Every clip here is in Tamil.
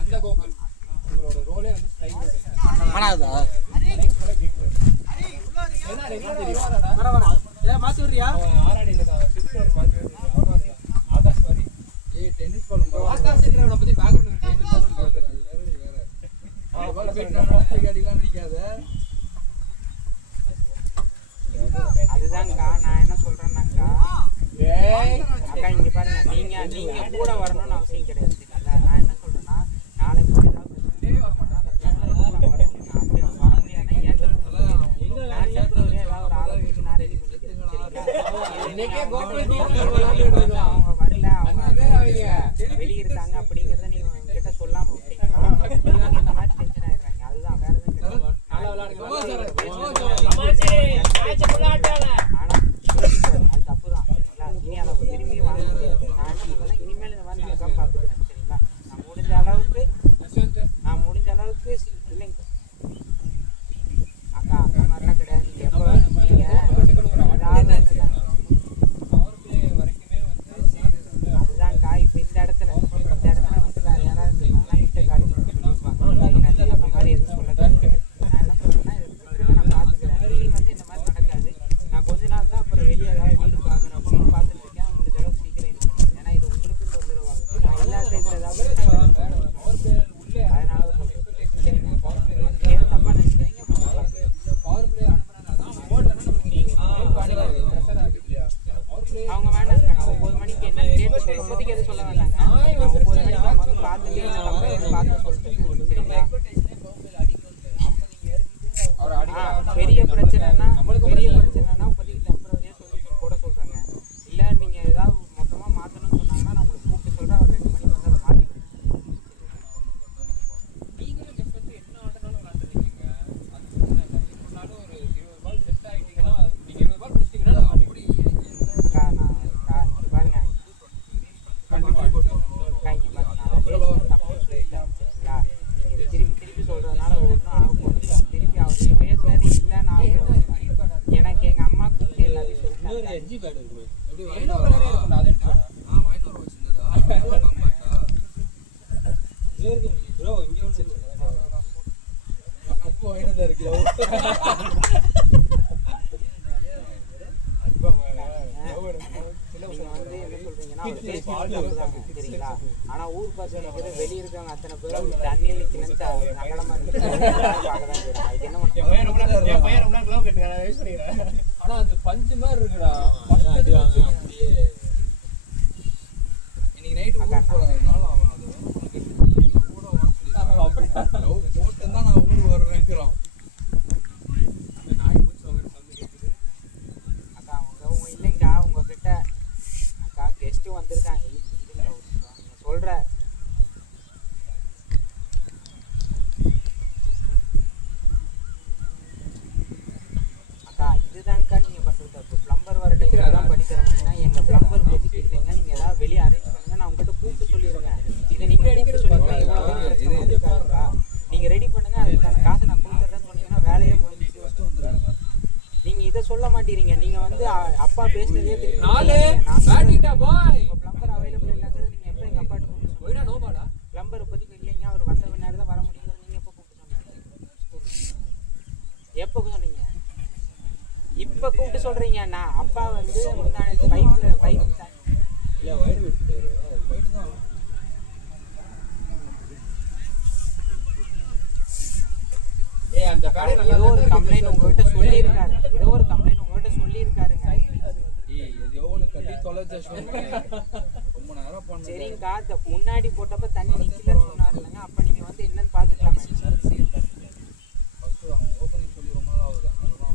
அந்த கோகுல் உங்களோட ரோலே வந்து ஸ்ட்ரைக் ஆனாதா மாத்தி விடுறியா ஆறாடி சிஸ்டர் மாத்தி ஆகாஷ் மாதிரி டென்னிஸ் பால் ஆகாஷ் இருக்கிறவனை பத்தி பேக்ரவுண்ட் டென்னிஸ் பால் கேக்குறாரு வேற பால் போயிட்டானே காடிலாம் நிக்காத அதுதான்க்கா நான் என்ன சொல்றேன்னாக்கா அக்கா இங்க பாருங்க நீங்க கூட வரணும்னு அவசியம் கிடையாது. நான் என்ன சொல்றேன்னா நாளைக்கு வெளியிருக்காங்க அப்படிங்கறத நீங்க கிட்ட சொல்லாம விட்டீங்கன்னா இந்த மாதிரி டென்ஷன் ஆயிடுறாங்க. அதுதான் வேற எதுவும் அது தப்புதான். இனி அதை திரும்பி வாங்க இனிமேல் இந்த மாதிரி நடக்காம பார்த்துக்கிறேன். சரிங்களா? நான் முடிஞ்ச அளவுக்கு இல்லைங்க அக்கா அந்த மாதிரிலாம் கிடையாது. நீங்க எப்போ அதுதான்க்கா இப்போ இந்த இடத்துல வந்து வேற யாராவது வீட்டை காலி சொல்லியிருப்பாங்க. அந்த மாதிரி எதுவும் சொல்லக்கூடாது. நான் என்ன சொல்றேன்னா நான் பார்த்துக்கிறேன். நீ வந்து இந்த மாதிரி நடக்காது. நான் கொஞ்ச நாள் தான் அப்புறம் வெளியே ஏதாவது வீடு பார்க்குறேன் அப்படின்னு பார்த்துட்டு இருக்கேன். முடிஞ்ச அளவுக்கு சீக்கிரம் இது பண்ணுங்க. ஏன்னா இது உங்களுக்கு தொந்தரவாகும். நான் எல்லா டைத்துல ஏதாவது அதனால தப்பா நினைச்சுக்காங்க. அவங்க வேண்டாம். நான் 9 மணிக்கு என்ன கேட்டு இப்போதைக்கு எதுவும் சொல்ல வேண்டாங்க. நான் 9 மணிக்கு வந்து பார்த்துட்டு பார்த்து சொல்லிட்டு சரிங்களா? பெரிய பிரச்சனைனா இப்போதைக்கு டெம்பரரியா சொல்லிட்டு கூட சொல்றேங்க. இல்லை நீங்க ஏதாவது மொத்தமா மாற்றணும்னு சொன்னாங்கன்னா நான் உங்களுக்கு கூப்பிட்டு சொல்றேன். அவர் 2 மணிக்கு வந்து அதை மாற்றிக்கிறேன். நீங்களும் ஜஸ்ட் வந்து என்ன ஆடுனாலும் விளையாண்டுருக்கீங்க. அது நாளும் ஒரு 20 பால் செட் ஆகிட்டீங்கன்னா நீங்க 20 பால் பிடிச்சிட்டீங்கன்னா அப்படி அக்கா நான் இங்க பாருங்க தப்பு சொல்லிட்டேன். சரிங்களா? நீங்க திருப்பி சொல்றதுனால ஒன்றும் ஆக போகுது. திருப்பி அவர் பேசுறது இல்லைன்னு ஆகும். எனக்கு எங்க அம்மா கூப்பிட்டு எல்லாத்தையும் சொல்லிட்டாங்க. எஜ்ஜி பேட் இருக்கு என்ன கலரே இருக்கும்டா அதை எடுத்து வாங்கிட்டு வருவோம் சின்னதா ப்ரோ இங்க வந்து அப்போ வாங்கினதா இருக்கு நீங்க வந்து என்ன சொல்றீங்கன்னா அவர் பேசுறது தப்புதான். சரிங்களா? ஆனா ஊர் பசங்க வெளியே இருக்கவங்க அத்தனை பேரும் தண்ணியில் நிக்கணும்னு சங்கடமா இருக்கு. பார்க்கதான் செய்யறாங்க. அதுக்கு என்ன பண்ண ஆனா அந்த பஞ்சு மாதிரி இருக்குடா. இன்னைக்கு நைட்டு ஊருக்கு போறதுனால அவன் அது கூட போட்டு தான் நான் ஊருக்கு வருவேங்கிறான். அக்கா அவங்க இல்லைங்கக்கா உங்ககிட்ட அக்கா கெஸ்ட்டு வந்திருக்காங்க. நீங்க சொல்ற அக்கா இதுதான்க்கா நீங்க பண்றது தப்பு. பிளம்பர் வர டைம்ல தான் பண்ணி தர முடியும்னா எங்க பிளம்பர் பத்தி இல்லைங்க. நீங்க ஏதாவது வெளியே அரேஞ்ச் பண்ணுங்க. நான் உங்ககிட்ட கூப்பிட்டு சொல்லிடுறேன். இதை நீங்க அடிக்கிற சொல்லிடுறேன். நீங்க ரெடி பண்ணுங்க. அதுக்கான காசை நான் கொடுத்துட்றேன்னு சொன்னீங்கன்னா வேலையே முடிஞ்சு. நீங்க இதை சொல்ல மாட்டீங்க. நீங்க வந்து அப்பா பேசுனதே பிளம்பர் அவைலபிள் இல்லைங்கிறது நீங்க எப்போ எங்க அப்பாட்ட கூப்பிட்டு சொல்லுங்க. பிளம்பர் இப்போதைக்கு இல்லைங்க. அவர் வந்த பின்னாடி தான் வர முடியுங்கிறது நீங்க எப்போ கூப்பிட்டு சொன்னீங்க? எப்போ சொன்னீங்க? இப்போ கூப்பிட்டு சொல்றீங்க. நான் அப்பா வந்து முன்னாடி பைப் இல்ல வைட் விட்டு அந்த பேடை ஏதோ ஒரு கம்ப்ளைண்ட் உங்ககிட்ட சொல்லியிருக்காரு. ரொம்ப நேரம் பண்ண சரிங்கக்கா. முன்னாடி போட்டப்ப தண்ணி நிக்கலன்னு சொன்னாரு இல்லைங்க. அப்ப நீங்க வந்து என்னன்னு பாத்துக்கலாமே. ஃபர்ஸ்ட் அவன் ஓப்பனிங் சொல்லி ரொம்ப நாள் ஆகுது. அதனால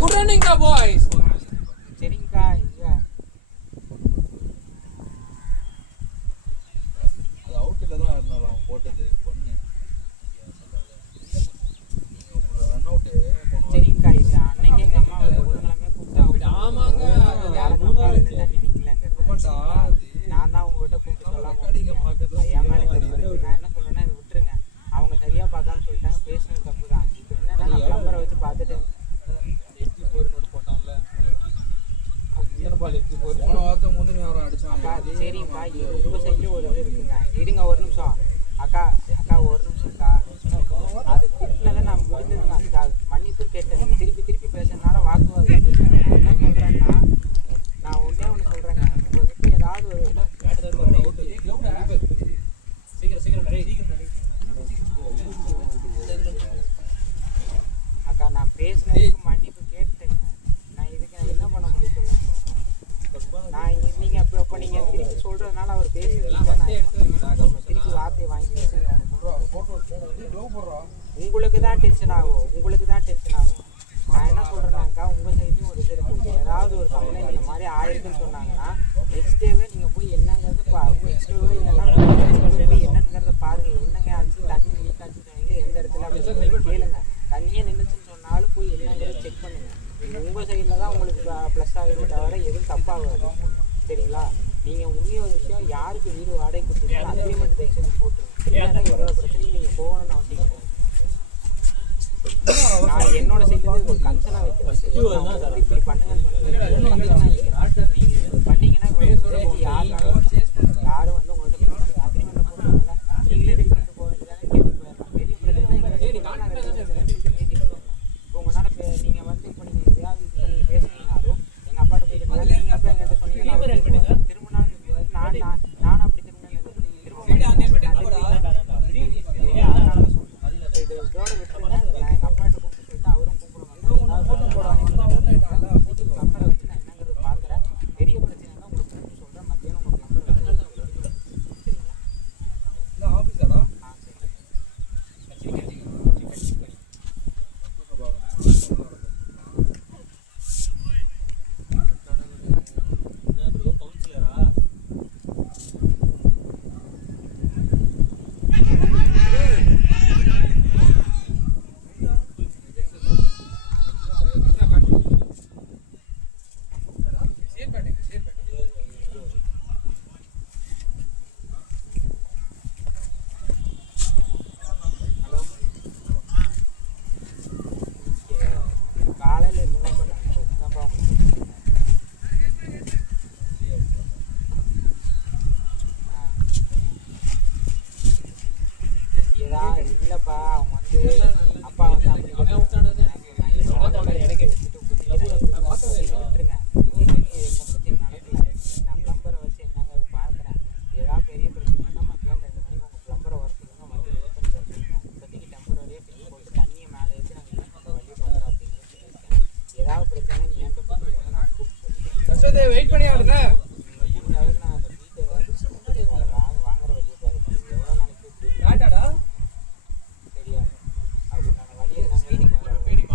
good running da boys. சரிங்கக்கா. அது அவுட்ல தான் இருந்தாலும் அவன் போட்டது பொண்ணு ரன் அவுட் சரிங்க போன வாரத்தை முந்தின வாரம் அடிச்சான். அக்கா சரிங்கக்கா, இது உங்கள் சைட்லேயும் ஒரு இது இருக்குங்க. இருங்க ஒரு நிமிஷம் அக்கா. அக்கா ஒரு நிமிஷம்க்கா. அது திட்டினதை நான் முடிஞ்சதுங்க. அக்கா மன்னிப்பு கேட்டேன். திருப்பி திருப்பி பேசுறதுனால வாக்குவாதம் பேசுகிறேன். நான் என்ன சொல்கிறேன்னா, நான் ஒன்றே ஒன்று சொல்கிறேங்க. உங்கள்கிட்ட ஏதாவது ஒரு அக்கா நான் பேசினதுக்கு மன்னிப்பு கேட்டேங்க. நான் இதுக்கு நான் என்ன பண்ண முடியும் சொல்லுங்க. நான் நீங்கள் இப்போ நீங்கள் திருப்பி சொல்கிறதுனால அவர் பேசுறது நான் திருப்பி வார்த்தையை வாங்கிக்கிறேன். உங்களுக்கு தான் டென்ஷன் ஆகும், உங்களுக்கு தான் டென்ஷன் ஆகும். நான் என்ன சொல்கிறேன்னாக்கா, உங்கள் சைட்லையும் ஒரு இது இருக்குது. ஏதாவது ஒரு கம்ப்ளைண்ட் இந்த மாதிரி ஆயிருக்குன்னு சொன்னாங்கன்னா நெக்ஸ்ட் டேவே நீங்கள் போய் என்னங்கிறது நெக்ஸ்ட் டேவே இல்லைன்னா போய் என்னங்கிறத பாருங்கள். என்னங்க ஆச்சு, தண்ணி லீக் ஆச்சுன்னு சொன்னீங்க, எந்த இடத்துல அப்படின்னு கேளுங்க. தண்ணியே நின்றுச்சுன்னு சொன்னாலும் போய் என்னங்கிறத செக் பண்ணுங்கள். உங்கள் சைடில் தான் உங்களுக்கு ப்ளஸ் ஆகுது தவிர எதுவும் தப்பாகாது. சரிங்களா? நீங்கள் உண்மைய ஒரு விஷயம், யாருக்கு வீடு வாடகை கொடுத்துருக்கோம் அக்ரிமெண்ட் தயவுசெய்து போட்டுருங்க. இல்லைன்னா எவ்வளோ பிரச்சனையும் நீங்கள் போகணும்னு அவசியம் கிடையாது. நான் என்னோட சைட்லேருந்து ஒரு கன்சர்னாக வைக்கிறேன். இப்படி பண்ணுங்கன்னு சொல்லுங்கள். நீங்கள் பண்ணீங்கன்னா யாரும் வந்து உங்கள்கிட்ட அக்ரிமெண்ட்டை போடுறாங்கல்ல, நீங்களே ரெடி பண்ணிட்டு போக வேண்டியதானே, கேட்டு போயிடலாம். பெரிய பிரச்சனை இப்போ உங்களால் நீங்கள் வந்து இப்போ நீங்கள் எதையாவது இது பண்ணி பேசுனீங்கனாலும் எங்கள் அப்பாட்ட போயிட்டு நீங்கள் அப்போ எங்கிட்ட சொன்னீங்கன்னா திரும்பினாலும் நான் அப்படி திரும்பினேன் இது இதோட விட்டுருங்க. நான் எங்கள் அப்பாட்ட கூப்பிட்டு சொல்லிட்டு அவரும் நம்பரை வச்சு நான் என்னங்கிறது பார்க்குறேன். பெரிய பிரச்சனைனா உங்களுக்கு கூப்பிட்டு சொல்கிறேன். மத்தியானம் உங்களுக்கு நம்பரை வச்சு சரிங்களா? ஆஃபீஸாடா? இல்லைப்பா, அவங்க வந்து அப்பா வந்து அப்படி விட்டுருங்க. நான் பிளம்பரை வச்சு என்னங்கிறது பார்க்குறேன். ஏதாவது பெரிய பிரச்சனைனா மத்தியானம் 2 மணிக்கு உங்கள் பிளம்பரை வர சொல்லுங்க, வந்து இது பண்ணி தர சொல்லுங்க. இப்போதைக்கு டெம்பரரியாக பிடிச்சி போட்டு தண்ணியை மேலே ஏற்றி நாங்கள் என்ன பண்ணுற வழியை பார்க்குறோம் அப்படின்னு சொல்லியிருக்கேன். ஏதாவது பிரச்சனை நீ என்கிட்ட கூப்பிட்டு நான் கூப்பிட்டு சொல்லிட்டேன். வெயிட் பண்ணி ஆடுங்க. முடிஞ்ச அளவுக்கு நான் அந்த வீட்டை வாங்குற வழியை பாருங்க. எவ்வளோ நாளைக்கு காட்டாடா சரியா? அப்படி நான் வழி என்னங்கிறது வைக்கிற வீட்டுக்கு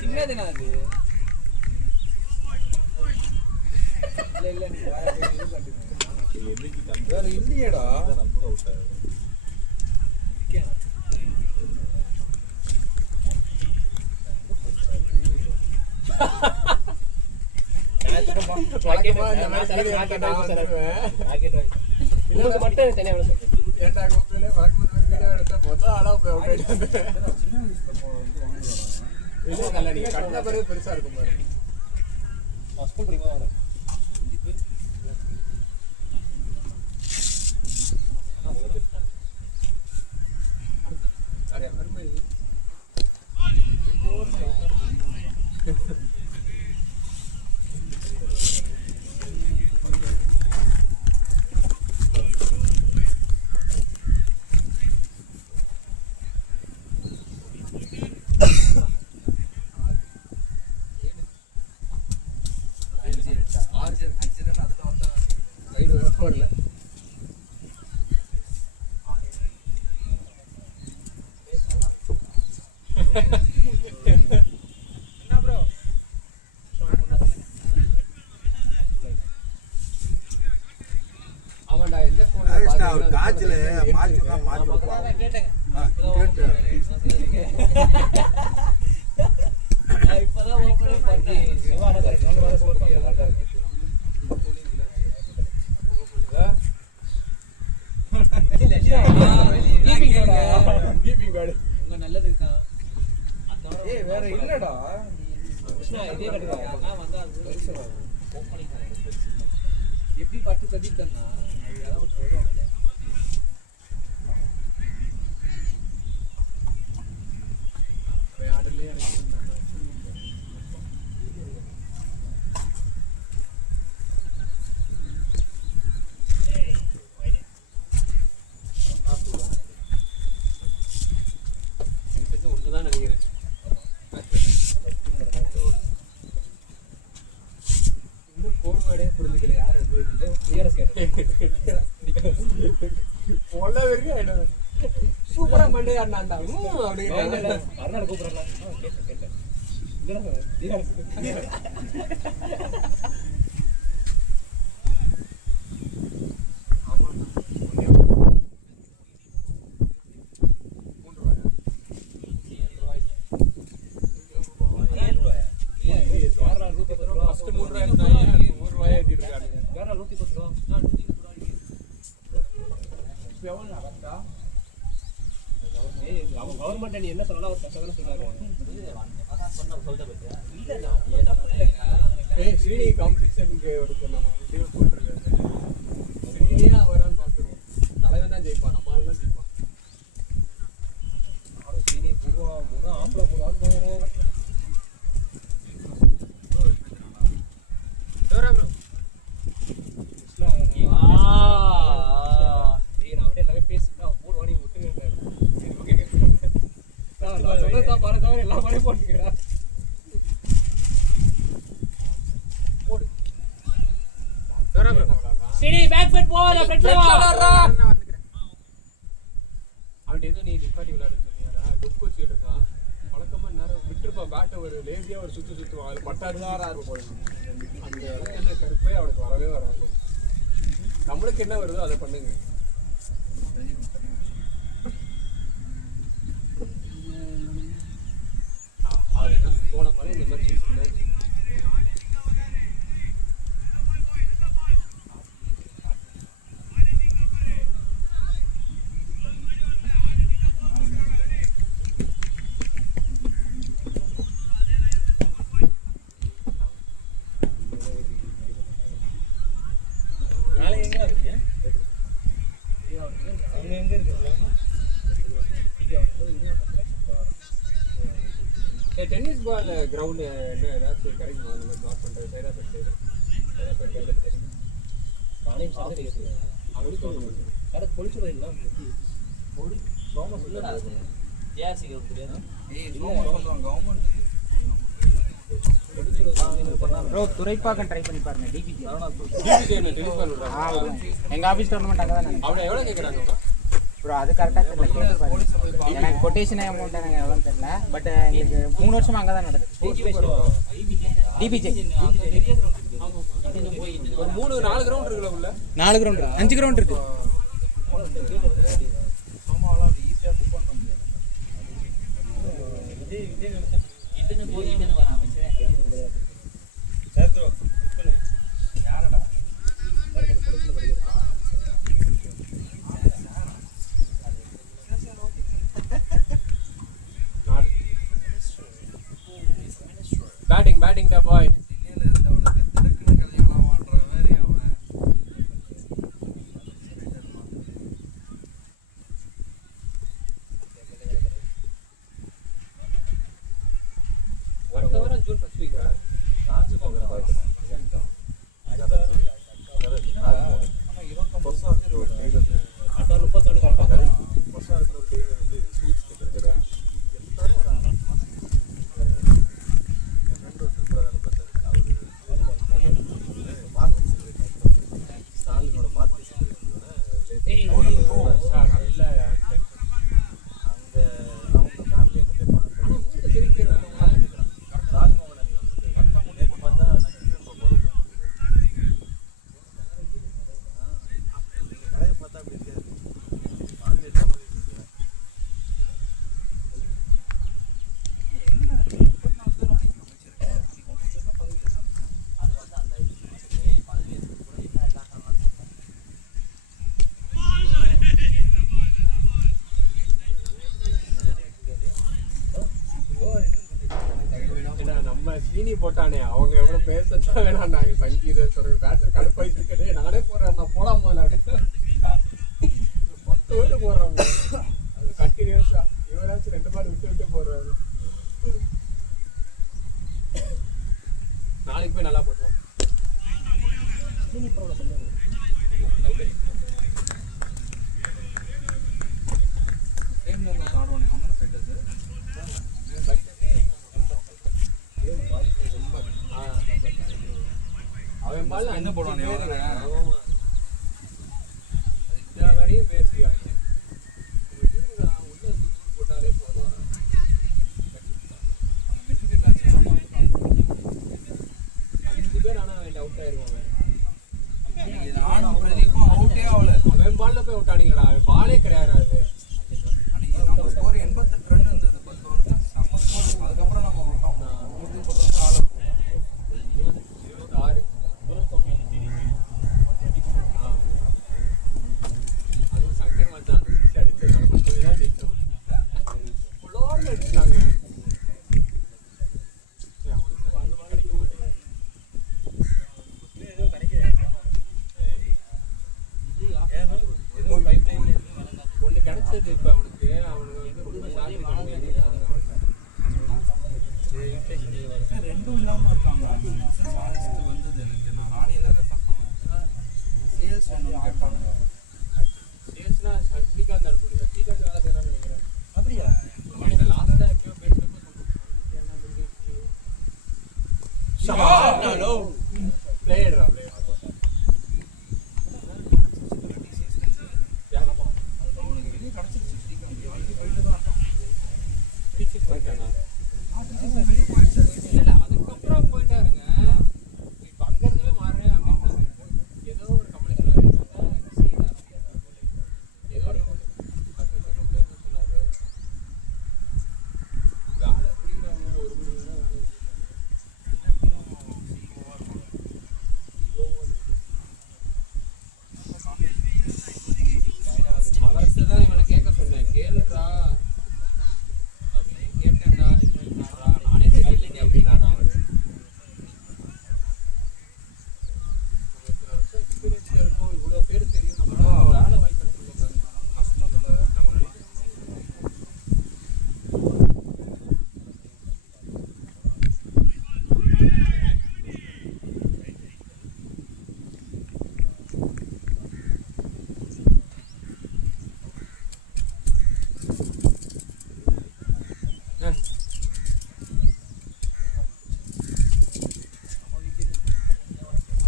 சின்னதுனா அது இல்ல நீ வேற இல்லையேடா. பெருசா இருக்கும் பாரு. மேட்ச்ல மாத்தி கேட்டேங்க கேட்டு நான் இப்பதான் ஓபன் பண்ணி சிவான கரெக்ட் வர ஸ்கோர் இருக்கு கீப்பிங் கார்டு உங்க நல்லதுக்கு தான் ஏய் வேற இல்லடா கிருஷ்ணா இதே கட்டுறா நான் வந்து அது பெருசுடா ஓப்பனிங் எப்படி பட்டு கட்டிட்டேன்னா அது யாராவது ஒருத்தர் வருவாங்க ஆடலே அடிச்சிருந்தாங்க ஒன்றுதான் நினைக்கிறேன் இன்னும் கோல்வேர்டே புரிஞ்சுக்கல யார் ஒல்ல வெறுங்க ஆயிடும் சூப்பரா மண்டே ஆடினாண்டா அப்படின்னு அருணால கூப்பிடுறா கேட்டேன் இதெல்லாம் கவர்மெண்ட் நீ என்ன சொல்லலாம் ஒரு கஷ்டம் சொல்றாரு ஸ்ரீனி காம்படிஷனுக்கு நம்ம வீடியோ போட்டுருக்காரு ஸ்ரீனியா வரான்னு பார்த்துருவோம் தலைவன் தான் ஜெயிப்பான் நம்மளால தான் ஜெயிப்பான் ஸ்ரீனி பூர்வா முதல் ஆம்பளை போடுவான்னு எல்லாமே பேசிட்டு மூணு மணி விட்டுங்க நான் சொன்னதா பாருங்க எல்லா மணியும் போட்டுக்கிறேன் சரி பேக் ஃபுட் போல ஃப்ரண்ட்ல வா அவன் ஏதோ நீ நிப்பாட்டி விளையாடுன்னு சொன்னியாடா டொக்கு வச்சுக்கிட்டு இருக்கான் வழக்கமா நேரம் விட்டுருப்பான் பேட்டை ஒரு லேசியா ஒரு சுற்றுவான் அது பட்டாரு போடணும் அந்த என்ன கருப்பே அவனுக்கு வரவே வராது நம்மளுக்கு என்ன வருதோ அதை பண்ணுங்க போன பழைய இந்த மாதிரி டென்னிஸ் பால் கிரவுண்ட் என்ன ஏதாச்சும் கிடைக்குமா அந்த மாதிரி பிளாக் பண்ணுறது சைதாப்பேட் சைடு அவனுக்கு பொழிச்சுடுறீங்களா சோமஸ் இல்லை ப்ரோ துரைப்பாக்கம் ட்ரை பண்ணி பாருங்க டிபிஜி டென்னிஸ் பால் விடுறாங்க எங்க ஆபீஸ் டோர்னமெண்ட் அங்க தான் அவனை எவ்வளோ கேட்குறாங்க ப்ரோ அது கரெக்டாக தெரியல எனக்கு கொட்டேஷன் அமௌண்ட் எனக்கு எவ்வளோன்னு தெரியல பட் எங்களுக்கு 3 வருஷமா அங்கே தான் நடக்குது டிபிஜே ஒரு 3-4 கிரவுண்ட் இருக்குல்ல உள்ள 4 கிரவுண்ட் 5 கிரவுண்ட் இருக்கு batting the boy June first week சீனி போட்டானே அவங்க எவ்வளவு பேசத்தான் வேணாண்டாங்க சங்கீத சொல்ற பேட்டர் கடுப்பாயிட்டு நானே போறேன் நான் போடாம போல 10 வீடு போடுறாங்க அது கண்டினியூஸா இவராச்சும் 2 பால் விட்டு விட்டு போடுறாரு நாளைக்கு போய் நல்லா போட்டுருவோம் அவன் பால் என்ன போடுவான் வரையும் பேசுவாங்க உள்ள போட்டாலே போதும் 5 பேர் ஆனா அவன் அவுட் ஆயிருவாங்க அவன் பால்ல போய் அவுட் ஆனீங்களா அவன் பாலே கிடையாது அது ஸ்கோர் 88 ரன் இருந்தது 10 ஓவர்ல செம்ம ஸ்கோர் அதுக்கப்புறம் நம்ம விட்டோம் 130 ஆளு 26 அதுவும் சங்கர் மச்சான் அந்த சிக்ஸ் அடிச்சதுனால மட்டுமே தான் ஜெயிச்சோம் ஃபுல்லோட அடிச்சாங்க ஒன்று கிடைச்சது இப்போ அவனுக்கு வந்து ரொம்ப சார்ஜ் கம்மியாக ரெண்டும் இல்லாம இருக்காங்க வந்தது எனக்கு நான் ராணியில ரெஃபர் பண்ணேன் சேல்ஸ் வேணும்னு கேட்பாங்க சேல்ஸ்னா ஸ்ரீகாந்த் அனுப்புங்க ஸ்ரீகாந்த் வேலை செய்யறான்னு நினைக்கிறேன் அப்படியா லாஸ்டா எப்பயோ பேசுறப்ப பிளேயர் அவனுக்கு வெளியே கிடைச்சிருச்சு ஸ்ரீகாந்த் வெளியே போயிட்டு தான் இருக்கான் போயிட்டானா வெளியே போயிடுச்சு இல்ல அதுக்கப்புறம் போயிட்டாருங்க இப்ப அங்க இருந்தே மாறேன் அப்படின்னு ஏதோ ஒரு கம்பெனி ஏதோ ஒரு சொன்னாரு வேலை பிடிக்கிறாங்க 1 மணி நேரம் வேலை அவர்கிட்ட தான் இவனை கேட்க சொன்னேன் கேளுடா அப்படின்னு கேட்டேன்டா இல்லைன்னாரா நானே தெரியலைங்க அப்படின்னாரா அவரு நம்ம இத்தனை வருஷம் எக்ஸ்பீரியன்ஸ்ல இருக்கோம் இவ்வளோ பேர் தெரியும் நம்மளால வேலை வாய்க்கிற முடியல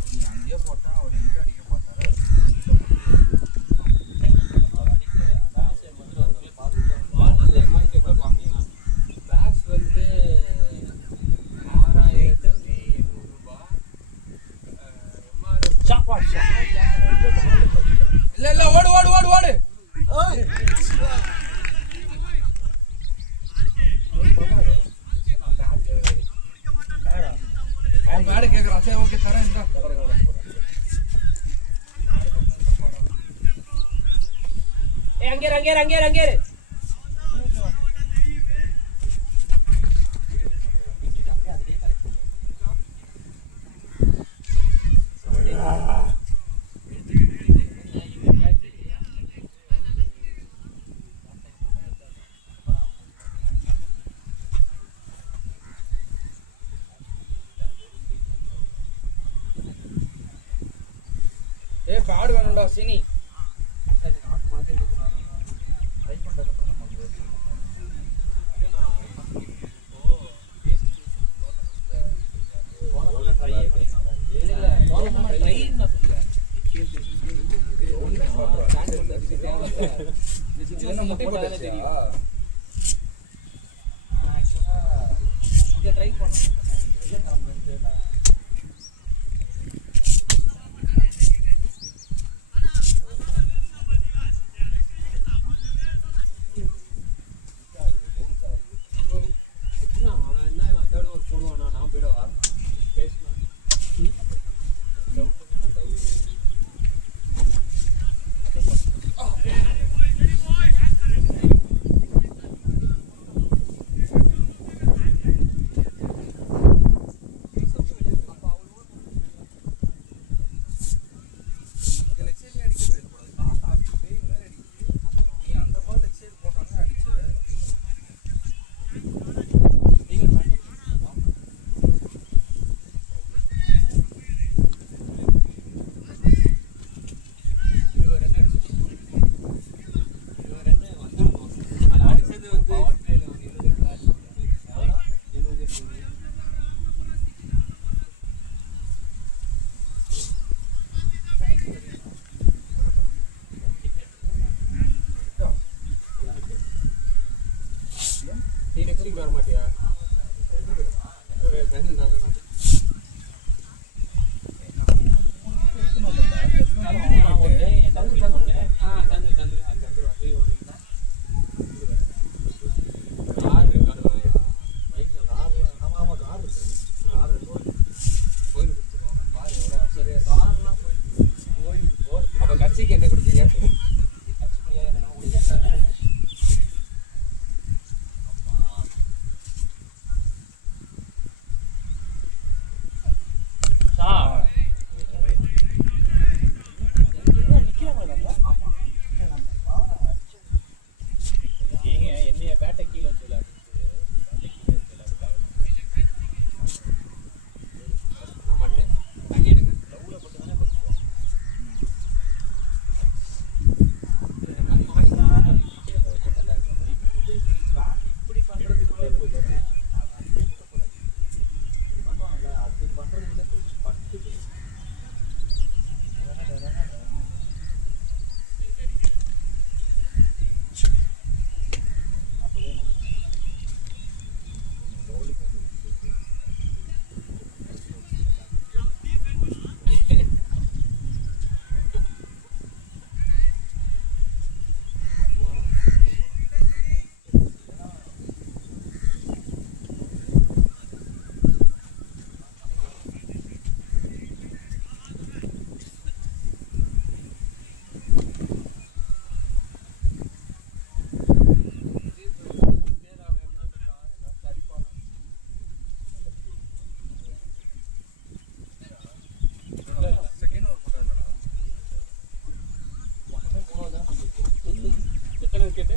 நீ அங்கேயே போட்டா அவர் எங்க அடிக்க பார்த்தாரு பேஸ் வந்து 6800 ரூபாய் இல்ல ஓடு ஓடு ஓடு ஓடு அவன் பேடு கேட்கறான் சரி ஓகே தரேன் இந்தா அங்கே பேடு வேணும்டா சினி ட்ரை பண்றதுக்கு அப்புறம் நம்ம என்ன முட்டை போட்டுச்சியா ட்ரை பண்ணுவோம் அவன் என்ன இவன் தேர்ட் ஓவர் போடுவானா நான் போயிடவா பேசலாம் நீ நெக்ஸ்ட் வீக் வர மாட்டியா? அப்ப கட்சிக்கு என்ன கொடுப்பீங்க? என்னைய பேட்டை கீழே வச்சு தண்ணி எடுங்க. இப்படி பண்றதுக்குள்ளே போயிடுது. பண்ணுவாங்கல்ல, அப்படி பண்றதுக்குள்ளே பட்டு செகண்ட் ஒரு போட்டோ இல்லடா. எத்தனை விக்கெட்டு?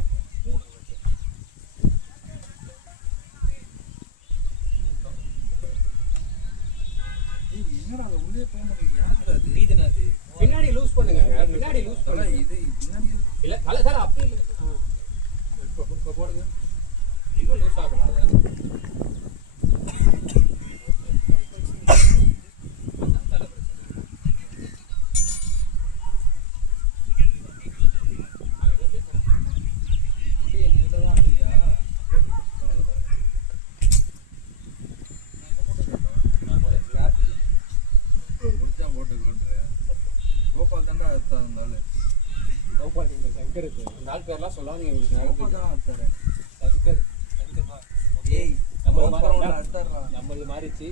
என்னடா அது உள்ளே போக முடியும்? யாரு அது? ரீதனா அது பின்னாடி லூஸ் பண்ணுங்க. பின்னாடி லூஸ் தல, பண்ணுங்க. இது பின்னாடி இல்ல தலை தலை அப்படியே இல்லை. இப்போ போடுங்க. இன்னும் லூஸ் ஆகலாம் அதை. அதான் தலை பிரச்சனை. அவன் ஏதோ பேசுறான். அப்படியே நீளமா ஆடுறியா? முடிச்சா போட்டு கொண்டுறேன். கோபால் தாண்டா அர்த்தம் இருந்தாலும் கோபால் இந்த சங்கர் அந்த ஆள் பேர்லாம் சொல்லாதீங்க. உங்களுக்கு கோபால் நேரத்துக்கு. தான் அர்த்தாரு. சங்கர் ஏய் நம்மள அர்த்தாரா? நம்மளது மாறிச்சு.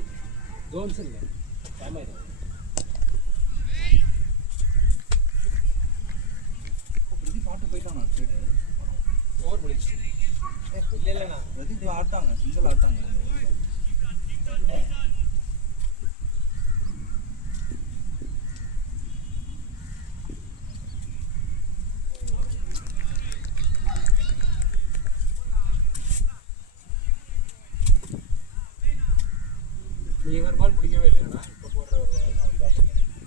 ஜோன்ஸ் இல்லை சாமாயிரம் பிரதீப் ஆட்டு போயிட்டானா சைடு? ஓவர் முடிச்சு. இல்லைண்ணா பிரதீப் ஆட்டாங்க, சிங்கிள் ஆட்டாங்க. நீ ஒரு பால் பிடிக்கவே இல்லையாண்ணா? இப்போ போடுற ஒரு ball.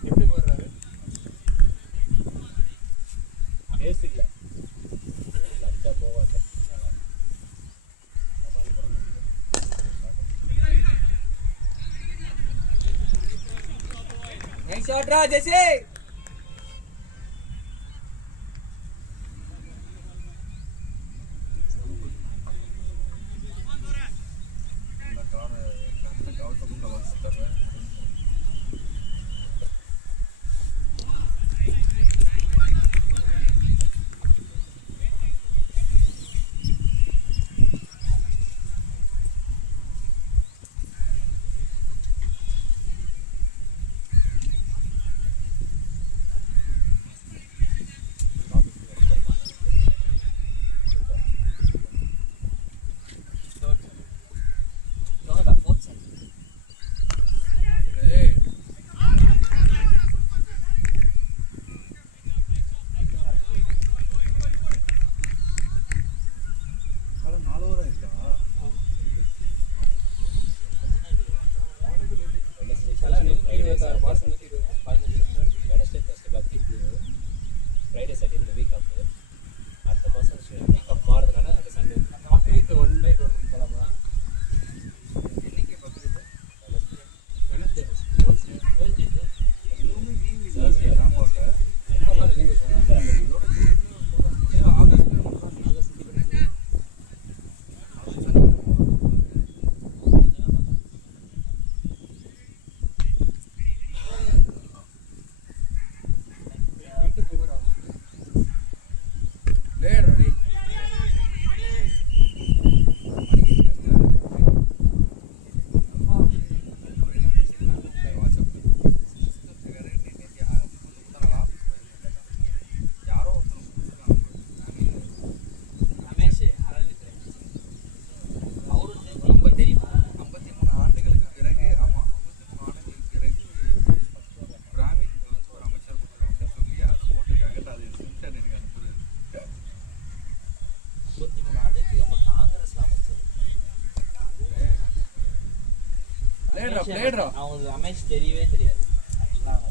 எப்படி போடுறாரு? பேஸ் இல்லை லட்சா போவாங்க. நைஸ் ஷாட்ரா ஜெசி. இந்த காரை கவுத்தமுங்க வச்சுட்டாரு. பிளேட்ரா அவங்களுக்கு ரமேஷ் தெரியவே தெரியாது ஆக்சுவலாக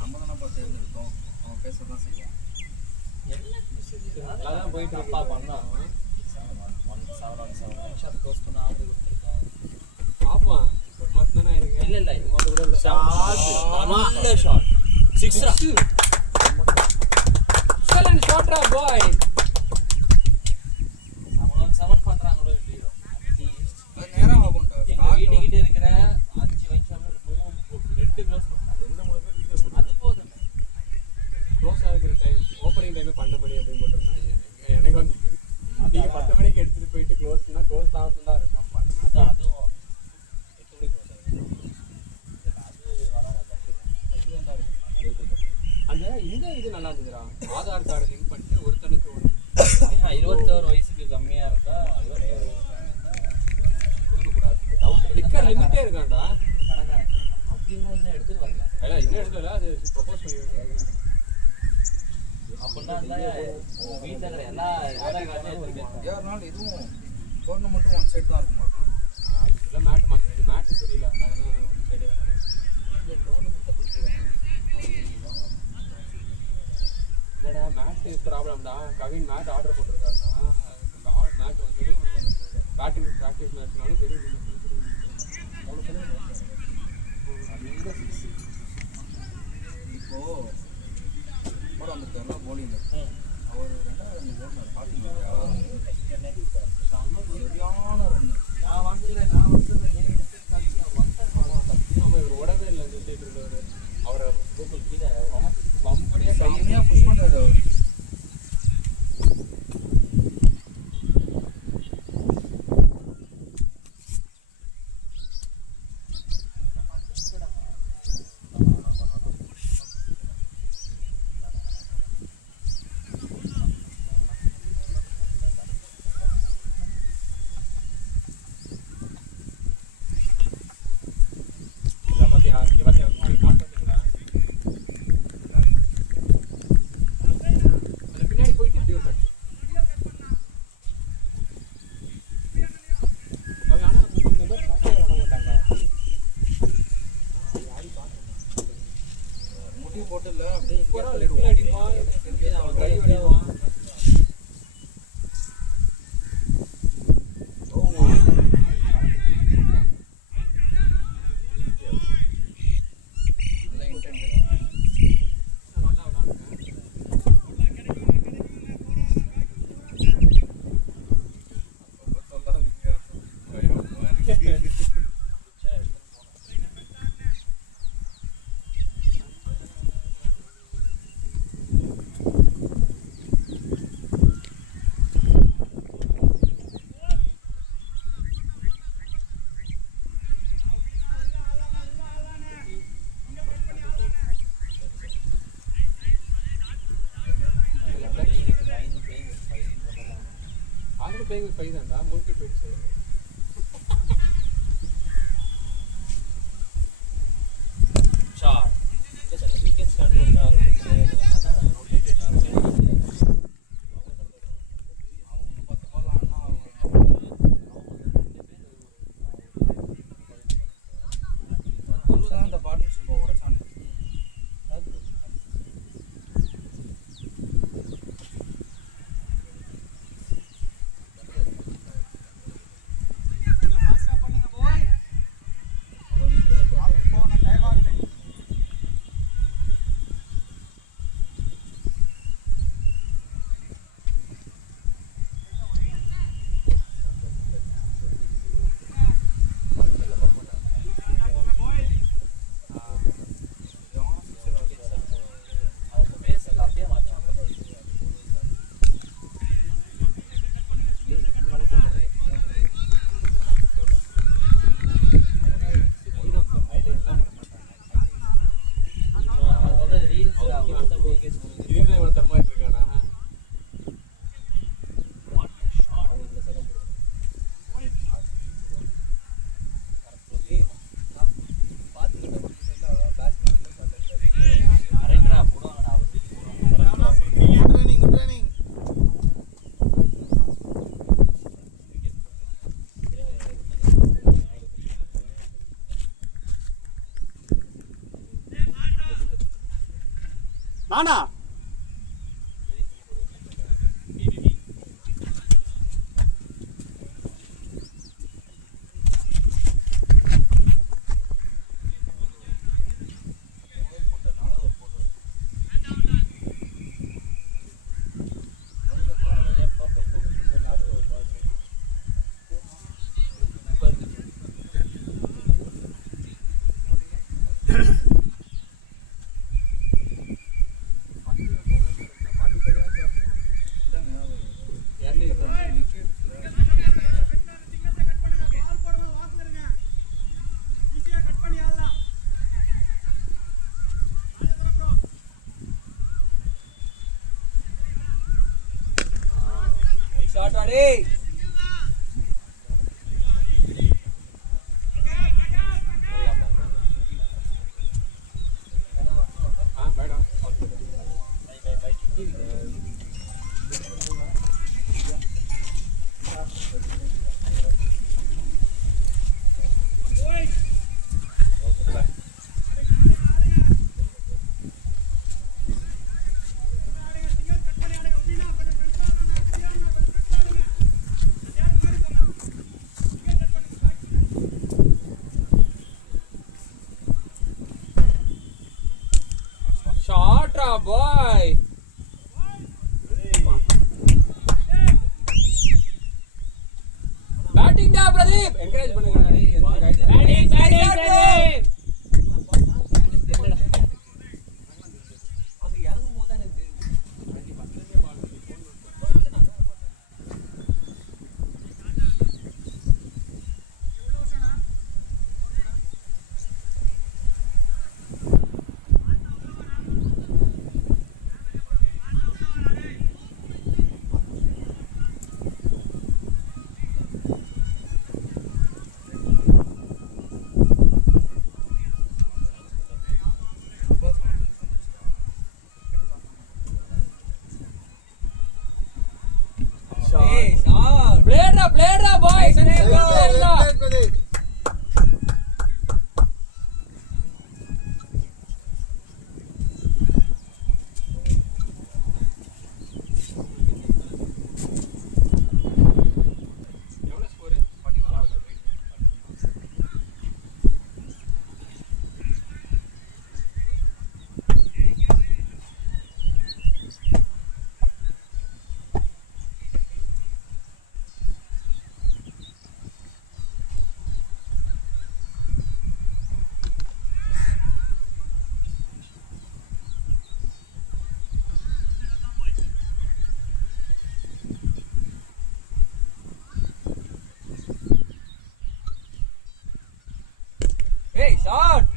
நம்ம தானப்பா தேர்ந்தெடுத்தோம் அவன் பேசதான் செய்வான் நல்லாதான் போயிட்டு இருக்கு அப்பா பண்ணான் 1-7 க்ளோஸ் பண்ண ஆர்டர் கொடுத்துருக்கோம் பாப்போம் ஒரு மாசம் தானே ஆயிருக்கு இல்ல இது மட்டும் கூட நல்ல ஷாட் 6 ஷாட்ரா பாய் 7 பண்றாங்களோ இல்லையோ அது நேரம் ஆகும்டா எங்க வீட்டுக்கிட்ட இருக்கிற 5 வைன் ஷாப்ல 2 க்ளோஸ் பண்ணாங்க 2-3 பேர் வீடியோ அது போதும் க்ளோஸ் ஆகிற டைம் ஓப்பனிங் டைமே 12 மணி அப்படின்னு போட்டுருந்தாங்க எனக்கு வந்து நீங்க 10 மணிக்கு எடுத்துட்டு போயிட்டு க்ளோஸ்னா க்ளோஸ் ஆகணும் தான் இருக்கும் 12 மணி அதான் அதுவும் 8 மணிக்கு க்ளோஸ் ஆகும் அது வராத அந்த இந்த இது நல்லா இருந்துச்சுடா ஆதார் கார்டு லிங்க் பண்ணிட்டு ஒருத்தனுக்கு ஒரு 21 வயசுக்கு கம்மியா இருந்தா 21 கொடுக்கக்கூடாது லிக்கர் லிமிட்டே இருக்காண்டா கணக்கான அப்படின்னா இன்னும் எடுத்துட்டு வரல அதான் இன்னும் எடுக்கல அது ப்ரொபோஸ் பண்ணிருக்காங்க அப்படின்னா வீட்டில் இருக்கிற எல்லா ஆதார் கார்டும் எடுத்துருக்கேன் யாருனாலும் இதுவும் டோர்னமெண்ட்டும் ஒன் சைடு தான் இருக்க மாட்டான் அதுக்குள்ள மேட் மாற்ற இது மேட்டு சரியில்லை அதனால தான் ஒரு சைடு இல்லைடா மேட்டு ப்ராப்ளம்டா கவின் மேட் ஆர்டர் போட்டிருக்காருன்னா மேட் வந்து பேட்டிங் ப்ராக்டிஸ் மேட்ச்னாலும் பெரிய இப்போ கூட வந்துருக்காருல போலிங் அவர் 2வது ஓடினார் பார்த்தீங்களா சரியான ரன் நான் வந்துக்கிறேன் ஆமாம் இவர் உடவே இல்லை சொல்லிட்டு இருந்தவர் அவரை கூகுள் கீழே பம்படியாக கையிலையாக புஷ் பண்ணாரு அவர் பின்னாடி போயிட்டு எப்படி ஒரு அவன் ஆனால் இந்த மாதிரி சாப்பிட வர மாட்டாங்க முடி போட்டு இல்லை அப்படியே இப்போ லெஃப்டில் அடிப்பான் ரைட் அடிப்பான் நல்ல இன்டென்ட் நல்லா விளாடுங்க ஆல்ரெடி பிளேயிங் வித் 5 தான்டா மூணு போயிடுச்சு ஷாட் இல்லை சார் விக்கெட் ஸ்டாண்ட் பண்ணால் ரொட்டேட் அவன் இன்னும் 10 பால் ஆனா குரு தான் இந்த பார்ட்னர்ஷிப்பை உடச்சானு நானா ஷாட் ஆடி மேடம் ஷாட்ரா பாய் பேட்டிங் டா பிரதீப் என்கரேஜ் பண்ணுங்க பேட்டிங் பேட்டிங் அது இறங்கும் போது தான் எனக்கு ஷாட் பிளேயரா பாய் பிளேயரா எவ்வளவு ஸ்கோர் ஏய் ஷாட்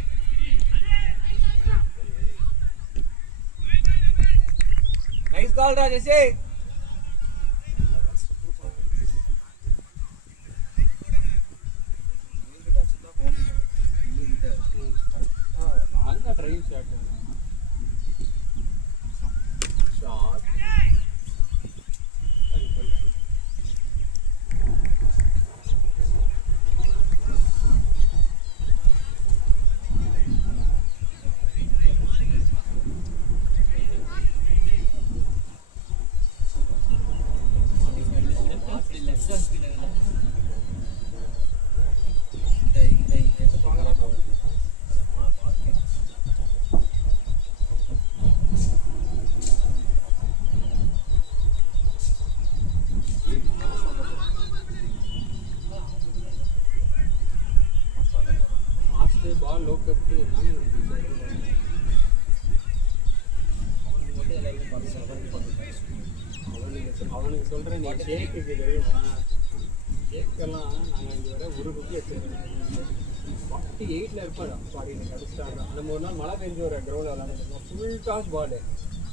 நைஸ் கால் ராஜேஷ் அந்த drive shot shot ball low cupped அவனுக்கு சொல்கிறேன் நீ ஷேக்குக்கு தெரியுமா ஷேக்கெல்லாம் நாங்கள் இங்கே வர ஒரு புக்கு வச்சுருக்கோம் 48 இருப்பாடா சாரி எனக்கு அடிச்சிட்டாங்க நம்ம ஒரு நாள் மழை பெஞ்சு ஒரு கிரௌண்டில் விளாண்டுருக்கோம் ஃபுல் டாஸ் பால்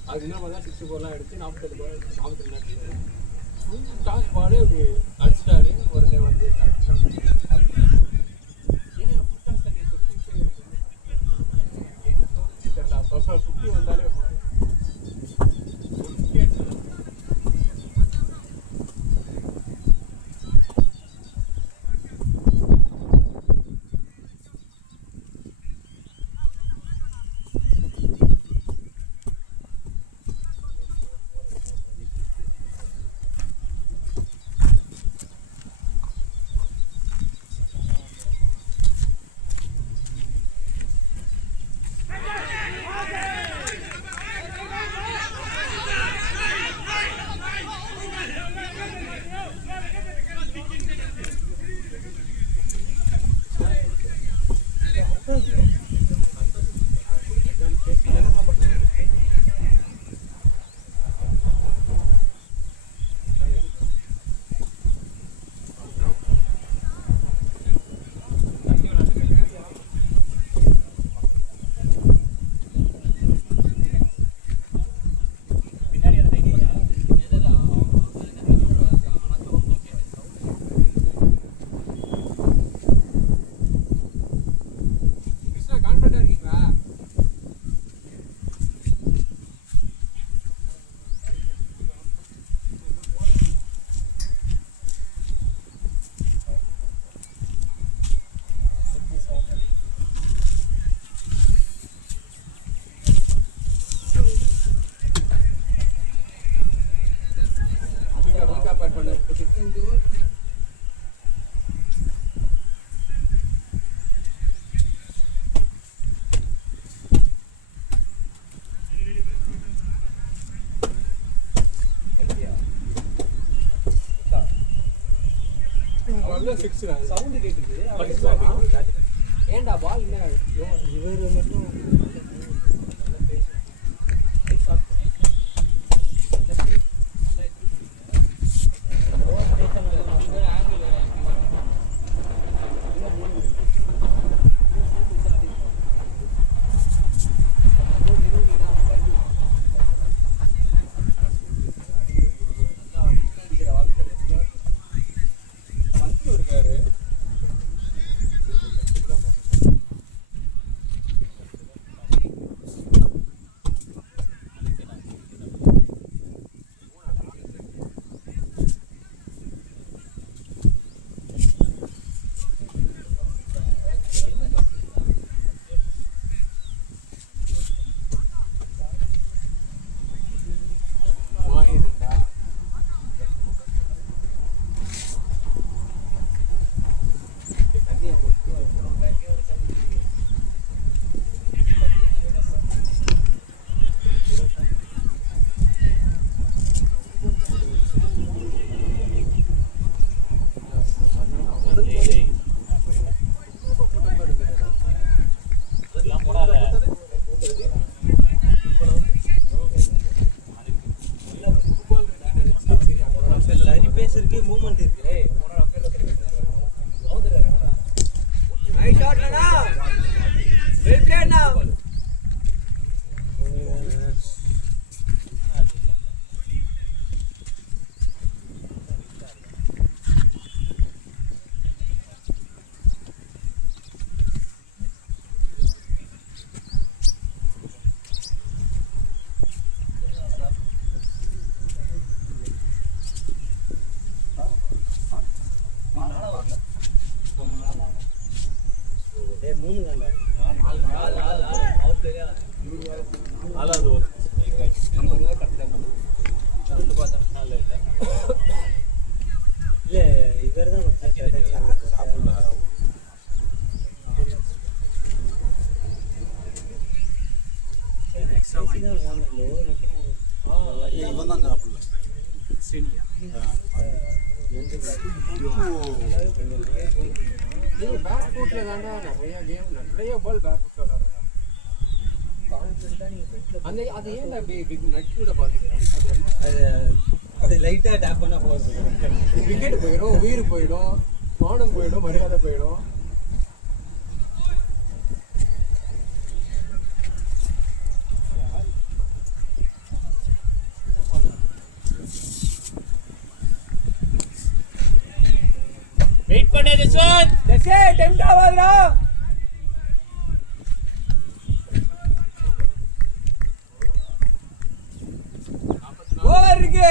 அதுக்கு என்ன பார்த்தா 64 எடுத்து 42 பால் 42 நேரத்தில் ஃபுல் டாஸ் பால் இப்படி அடிச்சிட்டாரு ஒருத்தர் வந்து ஏன் ஃபுல் டாஸ் தண்ணி தெரியல அப்போ சுற்றி வந்தாலே அப்படிதான் 6 தான். சவுண்ட் கேக்குது ஏன்டா பால் என்ன இவர் மட்டும் நல்லா பேசு ஐ ஷாட் பேக் ஃபுட்ல தாண்டா நிறைய பால் பேக் ஃபுட்ல விளையாடுறாங்க. அந்த அது ஏன்டா இப்படி நட்சோட பாக்குறியா? அது அப்படி லைட்டா டேப் பண்ணா போதும். விக்கெட் போயிடும், உயிர் போயிடும், மானம் போயிடும், மரியாதை போயிடும். வெயிட் பண்ணு ஜெசன் டெம்ட் ஆகாதடா. ஓவர் இருக்கு.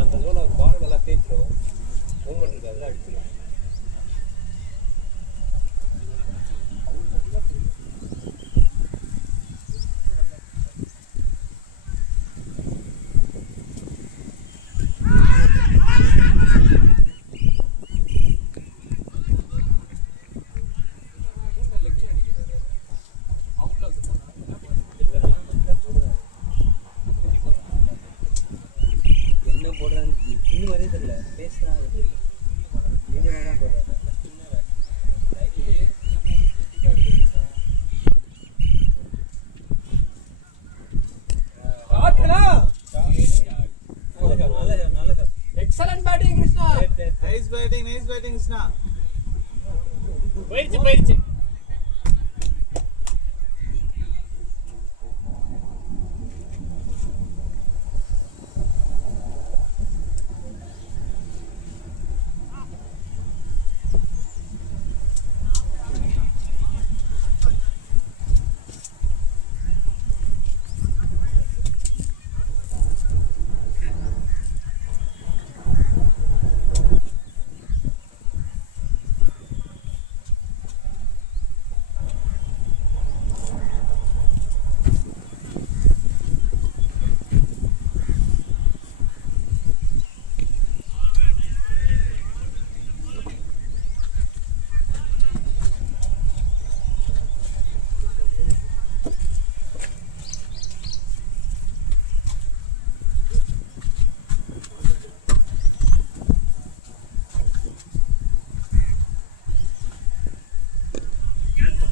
அந்த ஜோன் பால் நல்லா தேய்ச்சிடும் மூவ்மெண்ட் இருக்காது அடிச்சிடும் என்ன போடுறான்னு இன்னும் வரையும் தெரியல. பேசினா வீடியோ தான் போடுறாங்க. Excellent batting Krishna. Nice batting Krishna. போயிடுச்சு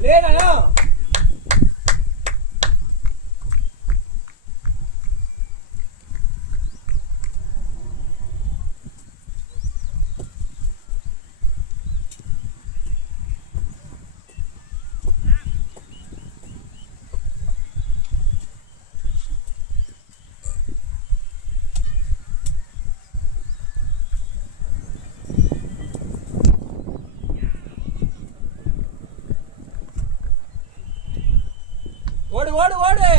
டேய் நானா ஓடு ஓடு ஓடு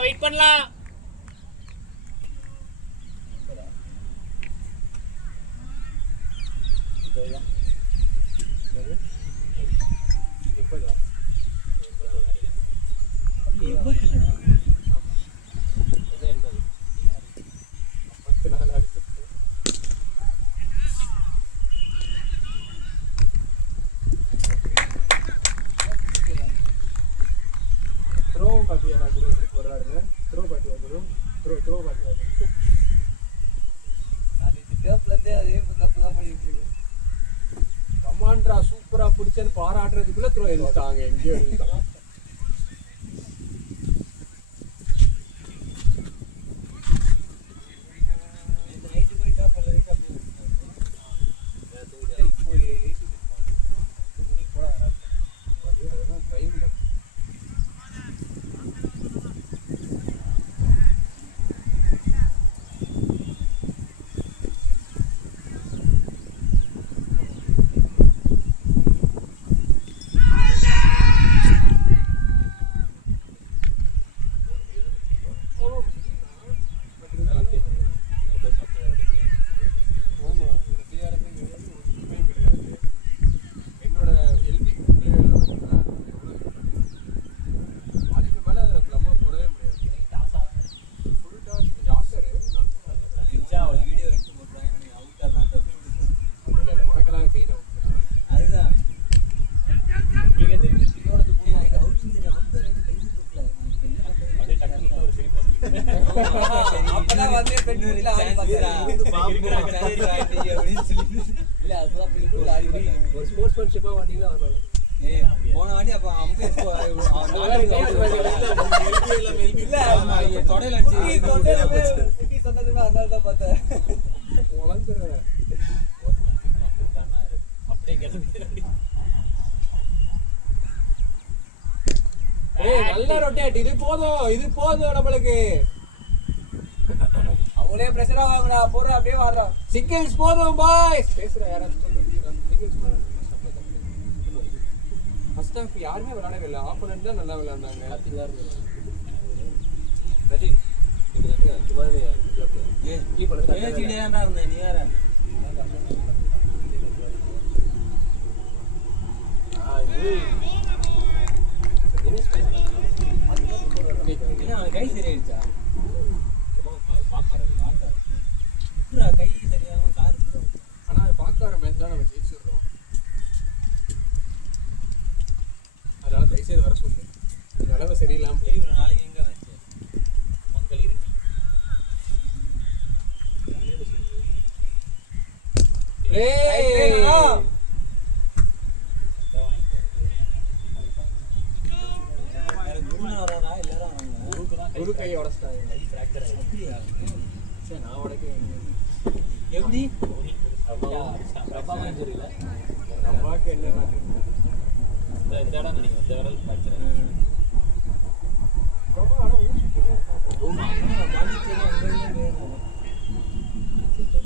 வெயிட் பண்ணலாம் கமாண்ட்ரா சூப்பரா பிடிச்சேன்னு பாராட்டுறதுக்குள்ள த்ரோ எழுதிட்டாங்க எங்கேயோ எழுதிட்டாங்க. அப்பதான் வந்து பெண் வீட்டுல ஆடி பாக்குறா அப்படின்னு சொல்லி இல்ல அதுதான் பிடிக்கும் ஆடி ஒரு ஸ்போர்ட்ஸ்மேன்ஷிப்பா வந்தீங்களா வரலாம். போன வாட்டி அப்ப இல்ல தொடையில அடிச்சு சொன்னதுமே அதனாலதான் பார்த்தேன் உழந்துருவேன். அப்படியே கிளம்பி ஏய் நல்ல ரொட்டேட், இது போதும் நம்மளுக்கு. அவங்களே பிரஷரா வாங்கடா போற அப்படியே வர்றா சிங்கிள்ஸ் போதும் பாய்ஸ். பேசுற யாராச்சும் சிங்கிள்ஸ் ஃபர்ஸ்ட் ஹாஃப் யாருமே விளையாடவே இல்லை. ஆப்போனன்ட் தான் நல்லா விளையாடுனாங்க. இருந்தேன் நீ வேற கை சரியாயிடுச்சா கை சரியாகும் கார் ஆனா அது பார்க்க வர மேட்ச் தான் நம்ம ஜெயிச்சிடுறோம். அதனால தயவுசெய்து வர சொல்லு. நிலவை சரியில்லாம நாளைக்கு எங்க வச்சு மங்களி ரெட்டி குரு கையை உடச்சிட்டாங்க. சரி நான் உடைக்க எப்படி அம்மாவுக்கு என்ன நாட்டு